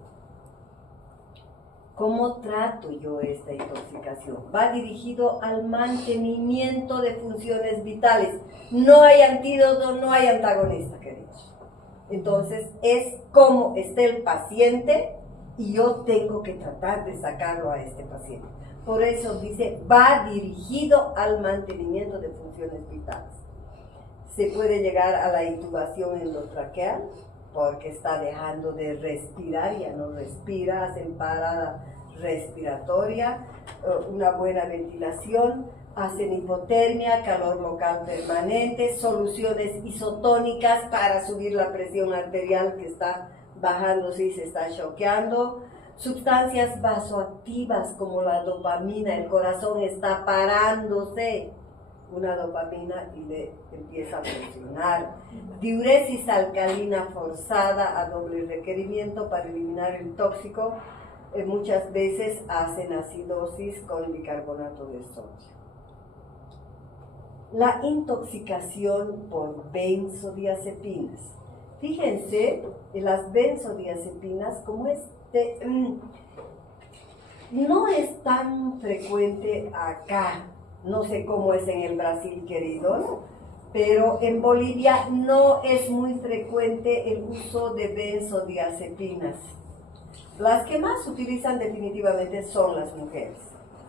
¿Cómo trato yo esta intoxicación? Va dirigido al mantenimiento de funciones vitales. No hay antídoto, no hay antagonista, queridos. Entonces es como esté el paciente y yo tengo que tratar de sacarlo a este paciente. Por eso dice, va dirigido al mantenimiento de funciones vitales. Se puede llegar a la intubación endotraqueal, porque está dejando de respirar, ya no respira, hacen parada respiratoria, una buena ventilación, hacen hipotermia, calor local permanente, soluciones isotónicas para subir la presión arterial que está bajándose y se está choqueando, sustancias vasoactivas como la dopamina, el corazón está parándose, una dopamina y le empieza a funcionar. Diuresis alcalina forzada a doble requerimiento para eliminar el tóxico. Muchas veces hacen acidosis con bicarbonato de sodio. La intoxicación por benzodiazepinas. Fíjense, las benzodiazepinas, como no es tan frecuente acá. No sé cómo es en el Brasil, queridos, pero en Bolivia no es muy frecuente el uso de benzodiazepinas. Las que más utilizan definitivamente son las mujeres,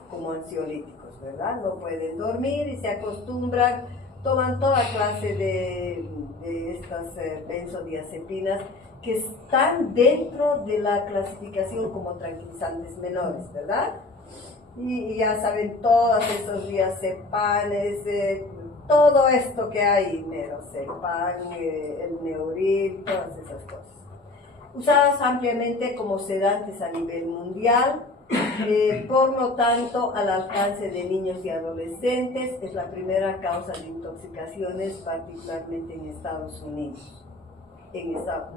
como ansiolíticos, ¿verdad? No pueden dormir y se acostumbran, toman toda clase de estas benzodiazepinas que están dentro de la clasificación como tranquilizantes menores, ¿verdad? Y ya saben, todos estos diazepanes, todo esto que hay, merocepan, el neuril, todas esas cosas. Usadas ampliamente como sedantes a nivel mundial, por lo tanto, al alcance de niños y adolescentes, es la primera causa de intoxicaciones, particularmente en Estados Unidos.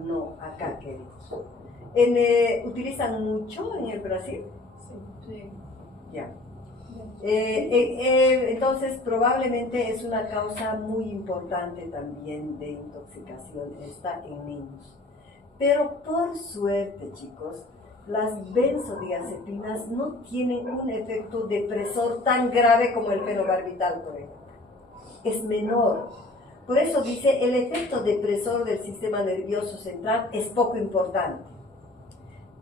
No, acá queridos. ¿Utilizan mucho en el Brasil? Sí. Ya. Entonces, probablemente es una causa muy importante también de intoxicación, está en niños. Pero por suerte, chicos, las benzodiazepinas no tienen un efecto depresor tan grave como el fenobarbital, por ejemplo. Es menor. Por eso dice, el efecto depresor del sistema nervioso central es poco importante.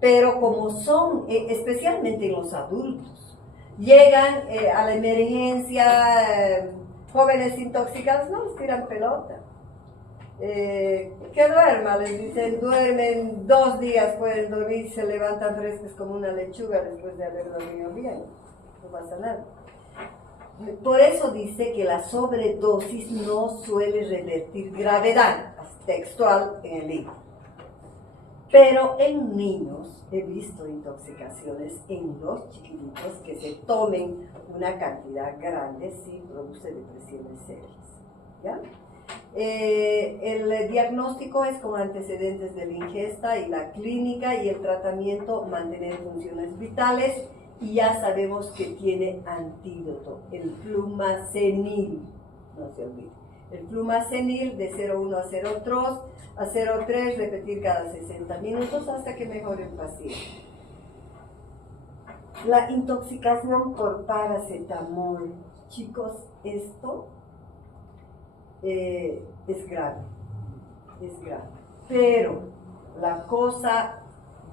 Pero como son, especialmente en los adultos, llegan a la emergencia, jóvenes intoxicados, no les tiran pelota. Que duerma, les dicen, duermen 2 días, pueden dormir, se levantan frescos como una lechuga después de haber dormido bien, no pasa nada. Por eso dice que la sobredosis no suele revertir gravedad, textual en el libro. Pero en niños he visto intoxicaciones en los chiquititos que se tomen una cantidad grande, sí produce depresiones serias, ¿ya? El diagnóstico es con antecedentes de la ingesta y la clínica, y el tratamiento mantener funciones vitales, y ya sabemos que tiene antídoto, el flumazenil, no se olvide. El flumazenil de 0,1 a 0,3 repetir cada 60 minutos hasta que mejore el paciente. La intoxicación por paracetamol, chicos, esto es grave, pero la cosa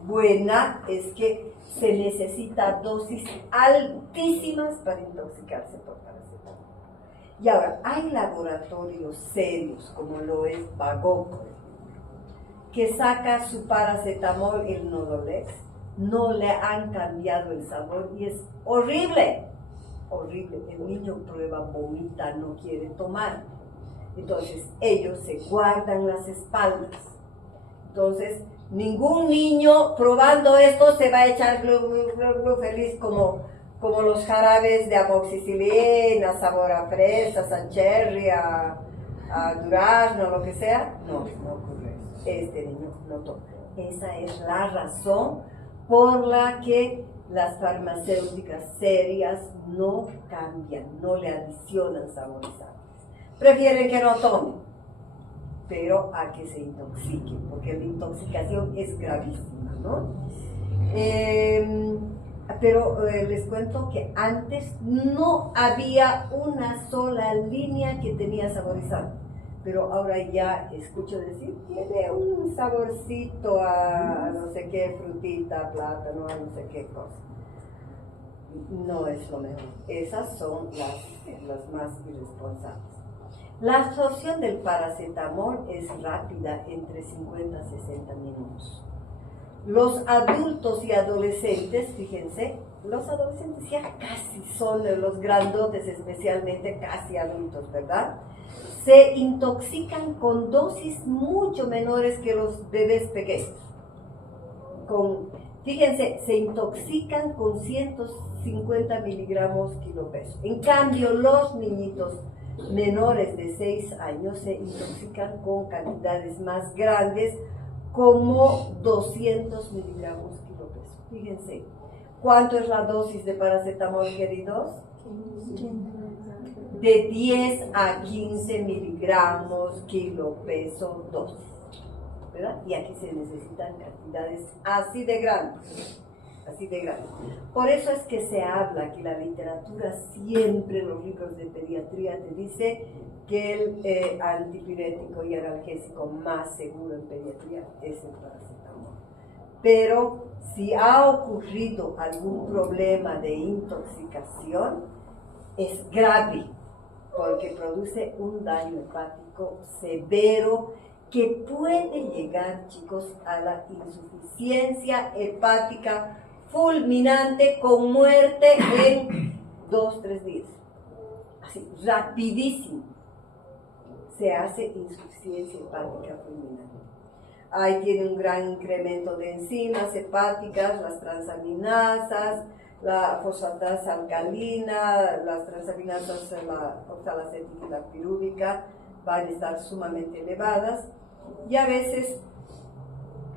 buena es que se necesita dosis altísimas para intoxicarse por paracetamol. Y ahora, hay laboratorios serios, como lo es Bagoc, que saca su paracetamol, el Nodolex, no le han cambiado el sabor y es horrible, horrible. El niño prueba, vomita, no quiere tomar. Entonces, ellos se guardan las espaldas. Entonces, ningún niño probando esto se va a echar feliz como los jarabes de amoxicilina, sabor a fresa, a cherry, a durazno, lo que sea. No ocurre eso. Este niño no toma. Esa es la razón por la que las farmacéuticas serias no cambian, no le adicionan saborizantes. Prefieren que no tomen, pero a que se intoxiquen, porque la intoxicación es gravísima, ¿no? Pero les cuento que antes no había una sola línea que tenía saborizante, pero ahora ya escucho decir, tiene un saborcito a no sé qué frutita, plátano, a no sé qué cosa. No es lo mejor. Esas son las más irresponsables. La absorción del paracetamol es rápida, entre 50 a 60 minutos. Los adultos y adolescentes, fíjense, los adolescentes ya casi son los grandotes, especialmente casi adultos, ¿verdad? Se intoxican con dosis mucho menores que los bebés pequeños. Fíjense, se intoxican con 150 miligramos kilopeso. En cambio, los niñitos menores de 6 años se intoxican con cantidades más grandes, como 200 miligramos kilopeso. Fíjense, ¿cuánto es la dosis de paracetamol, queridos? De 10 a 15 miligramos kilopeso dosis, ¿verdad? Y aquí se necesitan cantidades así de grandes. Por eso es que se habla que la literatura siempre, los libros de pediatría te dice que el antipirético y analgésico más seguro en pediatría es el paracetamol. Pero si ha ocurrido algún problema de intoxicación, es grave, porque produce un daño hepático severo que puede llegar, chicos, a la insuficiencia hepática fulminante con muerte en 2-3 días. Así, rapidísimo. Se hace insuficiencia hepática fulminante. Ahí tiene un gran incremento de enzimas hepáticas, las transaminasas, la fosfatasa alcalina, las transaminasas, la oxalacética y la pirúvica van a estar sumamente elevadas y a veces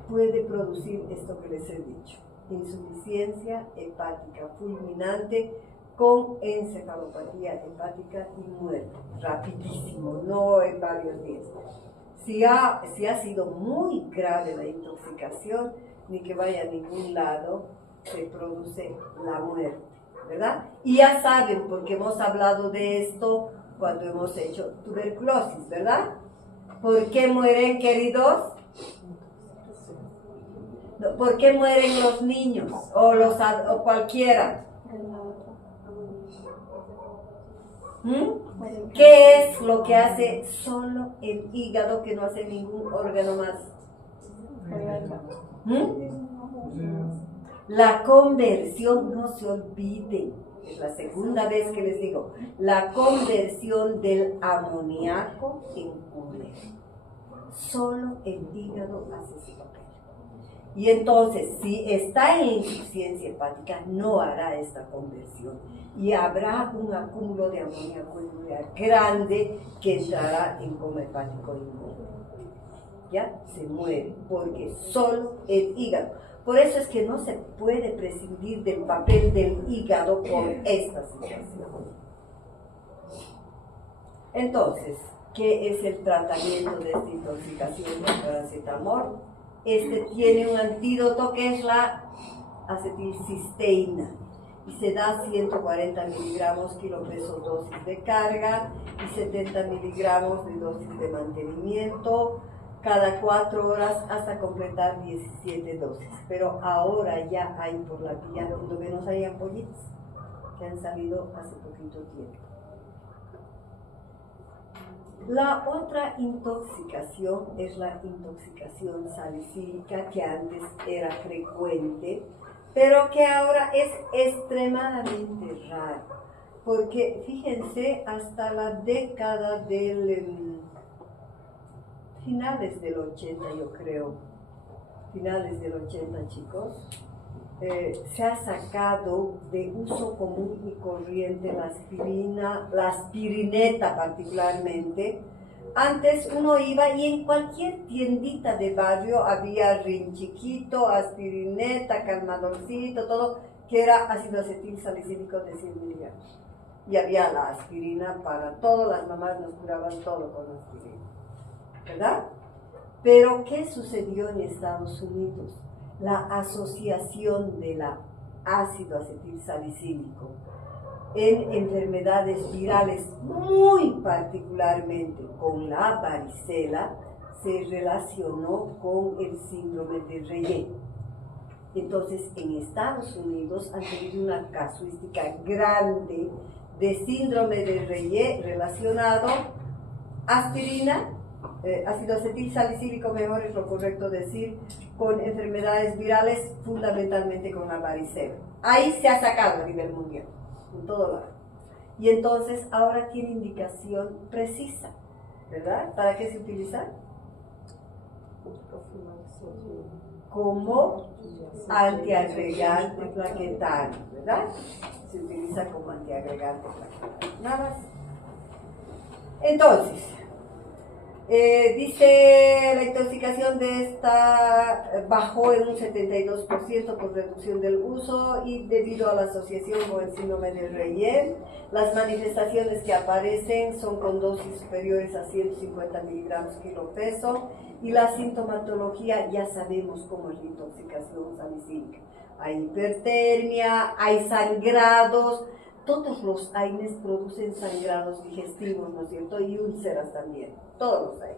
puede producir esto que les he dicho, insuficiencia hepática fulminante con encefalopatía hepática y muerte, rapidísimo, no en varios días. Si ha sido muy grave la intoxicación, ni que vaya a ningún lado, se produce la muerte, ¿verdad? Y ya saben, porque hemos hablado de esto cuando hemos hecho tuberculosis, ¿verdad? ¿Por qué mueren, queridos? ¿Por qué mueren los niños o cualquiera? ¿Qué es lo que hace solo el hígado que no hace ningún órgano más? La conversión, no se olviden, es la segunda vez que les digo, la conversión del amoníaco en urea. Solo el hígado hace ese papel. Y entonces, si está en insuficiencia hepática, no hará esta conversión. Y habrá un acúmulo de amoníaco en urea grande que entrará en coma hepático inmune. ¿Ya? Se muere, porque solo el hígado. Por eso es que no se puede prescindir del papel del hígado por esta situación. Entonces, ¿qué es el tratamiento de esta intoxicación con paracetamol? Este tiene un antídoto que es la acetilcisteína y se da 140 miligramos kilopeso dosis de carga y 70 miligramos de dosis de mantenimiento cada 4 horas hasta completar 17 dosis. Pero ahora ya hay por la vía, cuando menos hay ampollitas que han salido hace poquito tiempo. La otra intoxicación es la intoxicación salicílica, que antes era frecuente, pero que ahora es extremadamente rara. Porque fíjense, hasta la década del finales del 80, yo creo, finales del 80, chicos, se ha sacado de uso común y corriente la aspirina, la aspirineta particularmente. Antes uno iba y en cualquier tiendita de barrio había rinchiquito, aspirineta, calmadorcito, todo que era ácido acetil salicílico de 100 miligramos. Y había la aspirina para todo, las mamás nos curaban todo con aspirina, ¿verdad? Pero ¿qué sucedió en Estados Unidos? La asociación de la ácido acetil salicílico en enfermedades virales, muy particularmente con la varicela, se relacionó con el síndrome de Reye. Entonces, en Estados Unidos han tenido una casuística grande de síndrome de Reye relacionado aspirina, ácido acetil salicílico, mejor es lo correcto decir, con enfermedades virales, fundamentalmente con la varicela. Ahí se ha sacado a nivel mundial, en todo lado. Y entonces ahora tiene indicación precisa, ¿verdad? ¿Para qué se utiliza? Como antiagregante plaquetario, ¿verdad? Se utiliza como antiagregante plaquetario. Nada más. Entonces, dice la intoxicación de esta bajó en un 72% por reducción del uso y debido a la asociación con el síndrome de Reye. Las manifestaciones que aparecen son con dosis superiores a 150 miligramos kilopeso y la sintomatología ya sabemos cómo es la intoxicación salicílica. Hay hipertermia, hay sangrados, todos los AINES producen sangrados digestivos, ¿no es cierto? Y úlceras también, todos los AINES.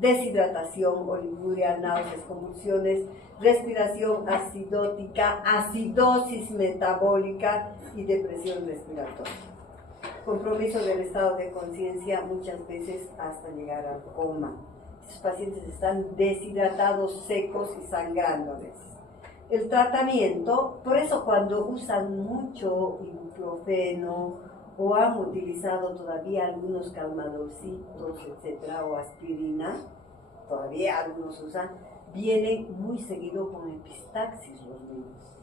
Deshidratación, oliguria, náuseas, convulsiones, respiración acidótica, acidosis metabólica y depresión respiratoria. Compromiso del estado de conciencia, muchas veces hasta llegar al coma. Estos pacientes están deshidratados, secos y sangrando a veces. El tratamiento, por eso cuando usan mucho ibuprofeno o han utilizado todavía algunos calmadorcitos, etcétera, o aspirina, todavía algunos usan, vienen muy seguido con epistaxis los niños.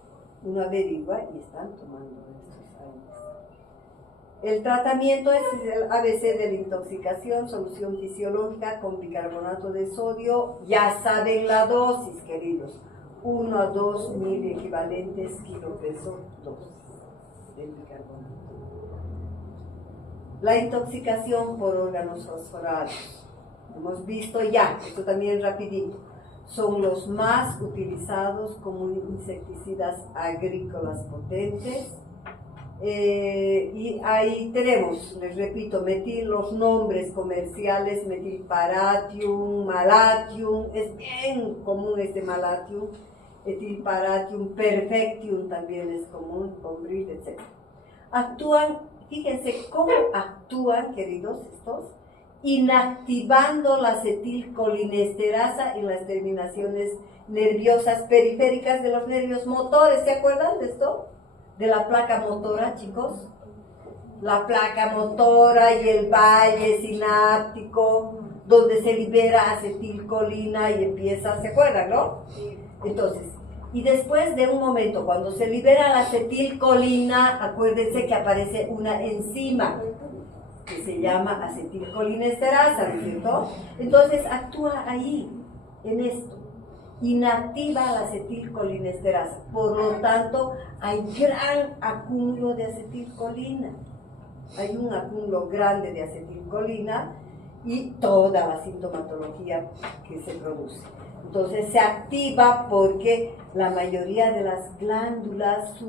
Uno averigua y están tomando estos AINES. El tratamiento es el ABC de la intoxicación, solución fisiológica con bicarbonato de sodio. Ya saben la dosis, queridos. 1 a 2 mil equivalentes kilo peso dosis del bicarbonato. La intoxicación por órganos fosforados. Hemos visto ya, esto también rapidito. Son los más utilizados como insecticidas agrícolas potentes. Y ahí tenemos, les repito, los nombres comerciales, metilparatium, malatium, es bien común este malatium, etilparatium, perfectium también es común, pombril, etc. Actúan, fíjense cómo actúan, queridos, estos, inactivando la acetilcolinesterasa en las terminaciones nerviosas periféricas de los nervios motores, ¿se acuerdan de esto? De la placa motora, chicos. La placa motora y el valle sináptico, donde se libera acetilcolina y empieza, ¿se acuerdan, no? Entonces, y después de un momento, cuando se libera la acetilcolina, acuérdense que aparece una enzima que se llama acetilcolinesterasa, ¿no es cierto? Entonces, actúa ahí, en esto. Inactiva la acetilcolinesterasa, por lo tanto hay gran acúmulo de acetilcolina, hay un acúmulo grande de acetilcolina y toda la sintomatología que se produce. Entonces se activa porque la mayoría de las glándulas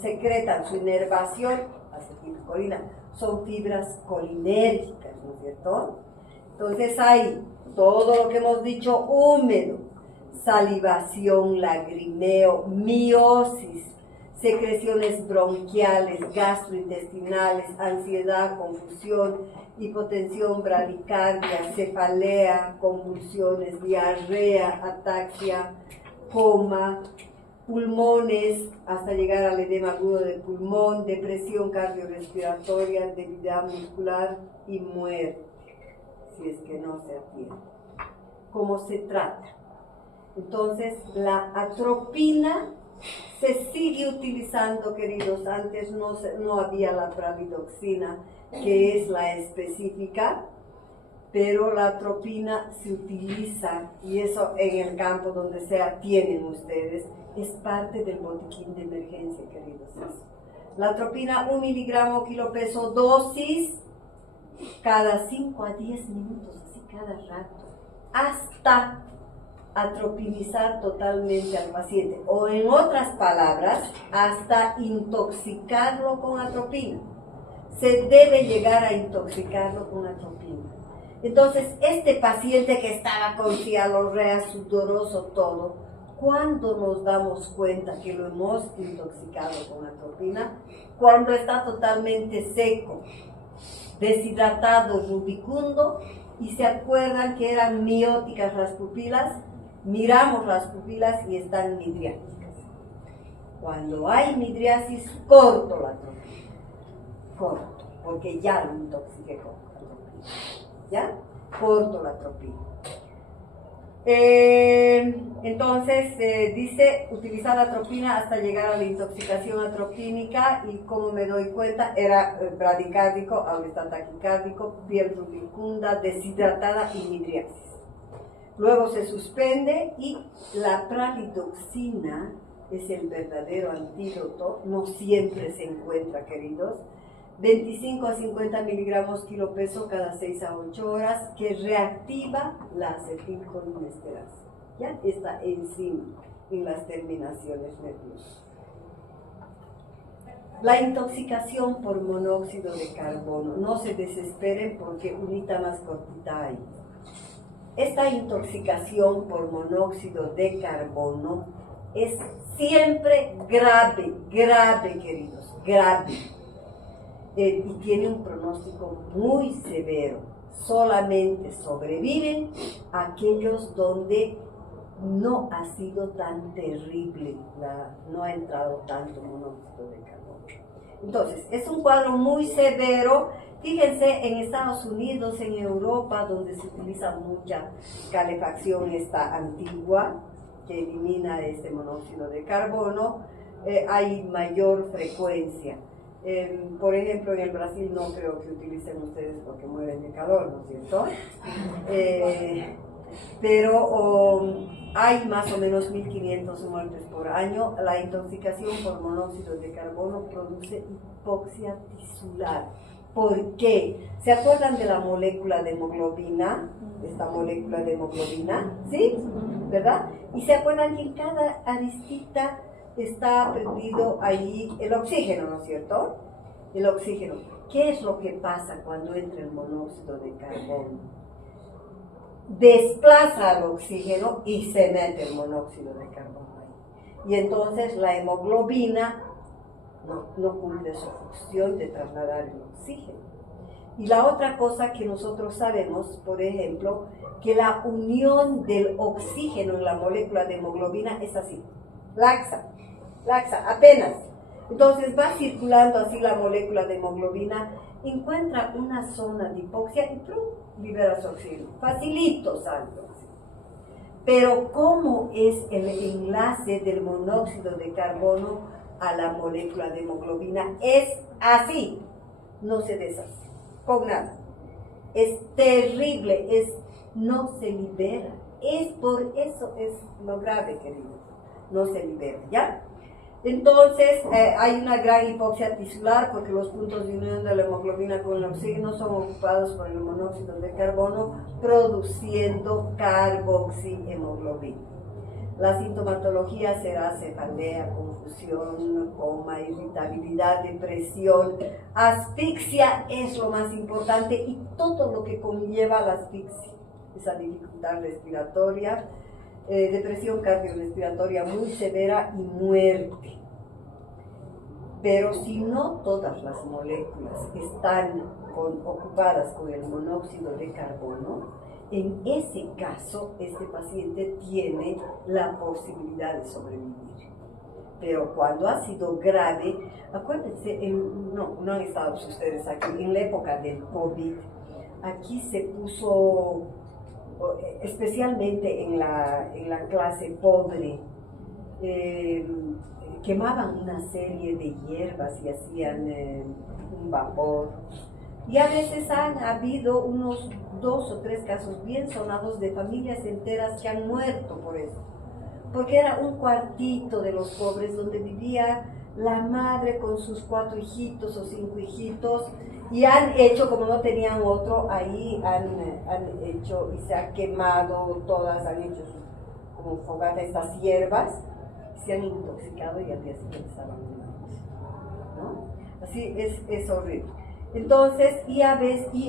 secretan su inervación, acetilcolina, son fibras colinérgicas, ¿no es cierto? Entonces hay todo lo que hemos dicho, húmedo, salivación, lagrimeo, miosis, secreciones bronquiales, gastrointestinales, ansiedad, confusión, hipotensión, bradicardia, cefalea, convulsiones, diarrea, ataxia, coma, pulmones, hasta llegar al edema agudo del pulmón, depresión cardiorrespiratoria, debilidad muscular y muerte, si es que no se atiende. ¿Cómo se trata? Entonces, la atropina se sigue utilizando, queridos. Antes no había la pralidoxina, que es la específica, pero la atropina se utiliza, y eso en el campo donde sea tienen ustedes, es parte del botiquín de emergencia, queridos. La atropina, 1 miligramo kilo peso, dosis, cada 5 a 10 minutos, así cada rato, hasta atropinizar totalmente al paciente, o en otras palabras, hasta intoxicarlo con atropina. Se debe llegar a intoxicarlo con atropina. Entonces, este paciente que estaba con cialorrea, sudoroso, todo, ¿cuándo nos damos cuenta que lo hemos intoxicado con atropina? Cuando está totalmente seco, deshidratado, rubicundo, y se acuerdan que eran mióticas las pupilas. Miramos las pupilas y están midriáticas. Cuando hay midriasis, corto la atropina. Corto, porque ya lo intoxiqué con atropina. ¿Ya? Corto la atropina. Entonces, dice, utilizar atropina hasta llegar a la intoxicación atropínica, y como me doy cuenta, era bradicárdico, ahora está taquicárdico, piel rubicunda, deshidratada y midriasis. Luego se suspende, y la pralidoxina es el verdadero antídoto, no siempre se encuentra, queridos. 25 a 50 miligramos kilo peso cada 6 a 8 horas, que reactiva la acetilcolinesterasa. Ya está enzima en las terminaciones nerviosas. La intoxicación por monóxido de carbono. No se desesperen porque unita más cortita hay. Esta intoxicación por monóxido de carbono es siempre grave, grave, queridos, grave. Y tiene un pronóstico muy severo. Solamente sobreviven aquellos donde no ha sido tan terrible, no ha entrado tanto monóxido de carbono. Entonces, es un cuadro muy severo. Fíjense, en Estados Unidos, en Europa, donde se utiliza mucha calefacción esta antigua, que elimina este monóxido de carbono, hay mayor frecuencia. Por ejemplo, en el Brasil no creo que utilicen ustedes porque mueren de calor, ¿no es cierto? Pero hay más o menos 1.500 muertes por año. La intoxicación por monóxido de carbono produce hipoxia tisular. ¿Por qué? ¿Se acuerdan de la molécula de hemoglobina? Esta molécula de hemoglobina, ¿sí? ¿Verdad? Y se acuerdan que en cada aristita está prendido ahí el oxígeno, ¿no es cierto? El oxígeno. ¿Qué es lo que pasa cuando entra el monóxido de carbono? Desplaza al oxígeno y se mete el monóxido de carbono ahí. Y entonces la hemoglobina no cumple su función de trasladar el oxígeno. Y la otra cosa que nosotros sabemos, por ejemplo, que la unión del oxígeno en la molécula de hemoglobina es así, laxa, apenas. Entonces va circulando así la molécula de hemoglobina, encuentra una zona de hipoxia y ¡prum!, libera su oxígeno. Facilito, santo. Pero ¿cómo es el enlace del monóxido de carbono a la molécula de hemoglobina? Es así, no se deshace, con nada. Es terrible, no se libera. Por eso es lo grave, queridos, no se libera, ¿ya? Entonces, hay una gran hipoxia tisular porque los puntos de unión de la hemoglobina con el oxígeno son ocupados por el monóxido de carbono, produciendo carboxihemoglobina. La sintomatología será cefalea, confusión, coma, irritabilidad, depresión. Asfixia es lo más importante y todo lo que conlleva la asfixia, esa dificultad respiratoria, depresión cardiorrespiratoria muy severa y muerte. Pero si no todas las moléculas están ocupadas con el monóxido de carbono, en ese caso este paciente tiene la posibilidad de sobrevivir. Pero cuando ha sido grave, acuérdense, no han estado ustedes aquí, en la época del COVID, aquí se puso, especialmente en la clase pobre, quemaban una serie de hierbas y hacían un vapor. Y a veces han habido unos 2 o 3 casos bien sonados de familias enteras que han muerto por eso. Porque era un cuartito de los pobres donde vivía la madre con sus 4 hijitos o 5 hijitos, y han hecho, como no tenían otro, ahí han hecho y se ha quemado todas, han hecho como fogata estas hierbas, se han intoxicado y al día siguiente estaban muertos, ¿no? Así es horrible. Entonces, y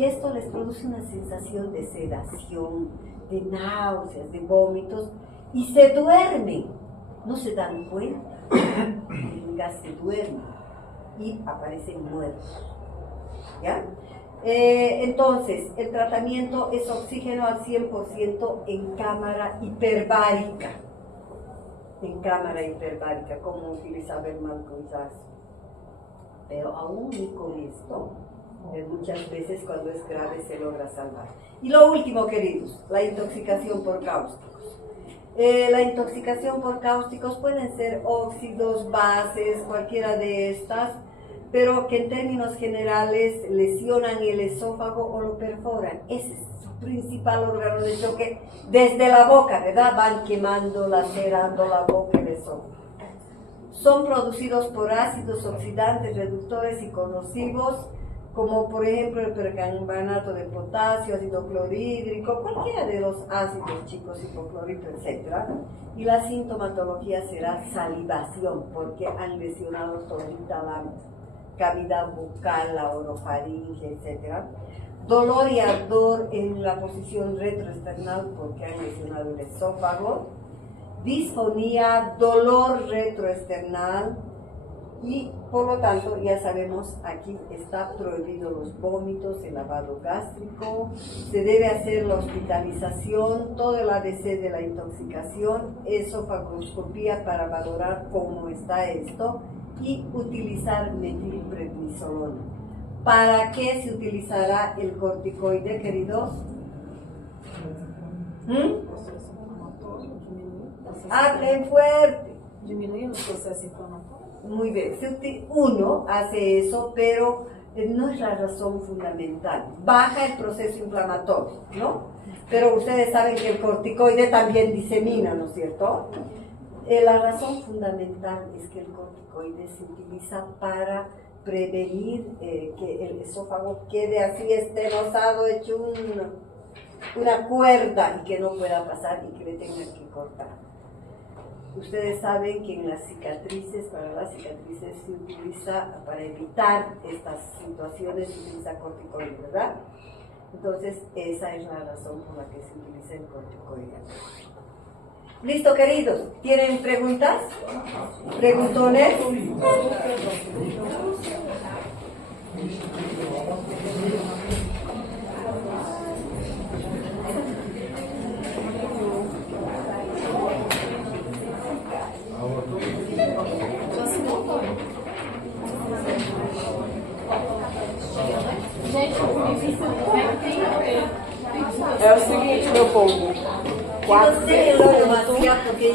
esto les produce una sensación de sedación, de náuseas, de vómitos, y se duermen, no se dan cuenta, se duermen y aparecen muertos, ¿ya? Entonces, el tratamiento es oxígeno al 100% en cámara hiperbárica. En cámara hiperbárica, como utilizaba el Malcolm Jackson. Pero aún y con esto, muchas veces cuando es grave se logra salvar. Y lo último, queridos, la intoxicación por cáusticos. La intoxicación por cáusticos pueden ser óxidos, bases, cualquiera de estas, pero que en términos generales lesionan el esófago o lo perforan. Ese es su principal órgano de choque desde la boca, ¿verdad? Van quemando, lacerando la boca y el esófago. Son producidos por ácidos oxidantes, reductores y corrosivos, como por ejemplo el percarbanato de potasio, ácido clorhídrico, cualquiera de los ácidos, chicos, hipoclorito, etc. Y la sintomatología será salivación, porque han lesionado todita cavidad bucal, la orofaringe, etc. Dolor y ardor en la posición retroesternal porque han lesionado el esófago. Disfonía, dolor retroesternal y por lo tanto ya sabemos aquí está prohibido los vómitos, el lavado gástrico, se debe hacer la hospitalización, todo el ABC de la intoxicación, esofagoscopía para valorar cómo está esto y utilizar metilprednisolona. ¿Para qué se utilizará el corticoide, queridos? Hablen fuerte. Disminuye los procesos inflamatorios. Muy bien, uno hace eso, pero no es la razón fundamental. Baja el proceso inflamatorio, ¿no? Pero ustedes saben que el corticoide también disemina, ¿no es cierto? La razón fundamental es que el corticoide se utiliza para prevenir que el esófago quede así esterosado, hecho una cuerda y que no pueda pasar y que le tengan que cortar. Ustedes saben que en las cicatrices, para las cicatrices se utiliza, para evitar estas situaciones, se utiliza corticoide, ¿verdad? Entonces, esa es la razón por la que se utiliza el corticoide. ¿Listo, queridos? ¿Tienen preguntas? ¿Preguntones? É o seguinte, meu povo. Você que logo porque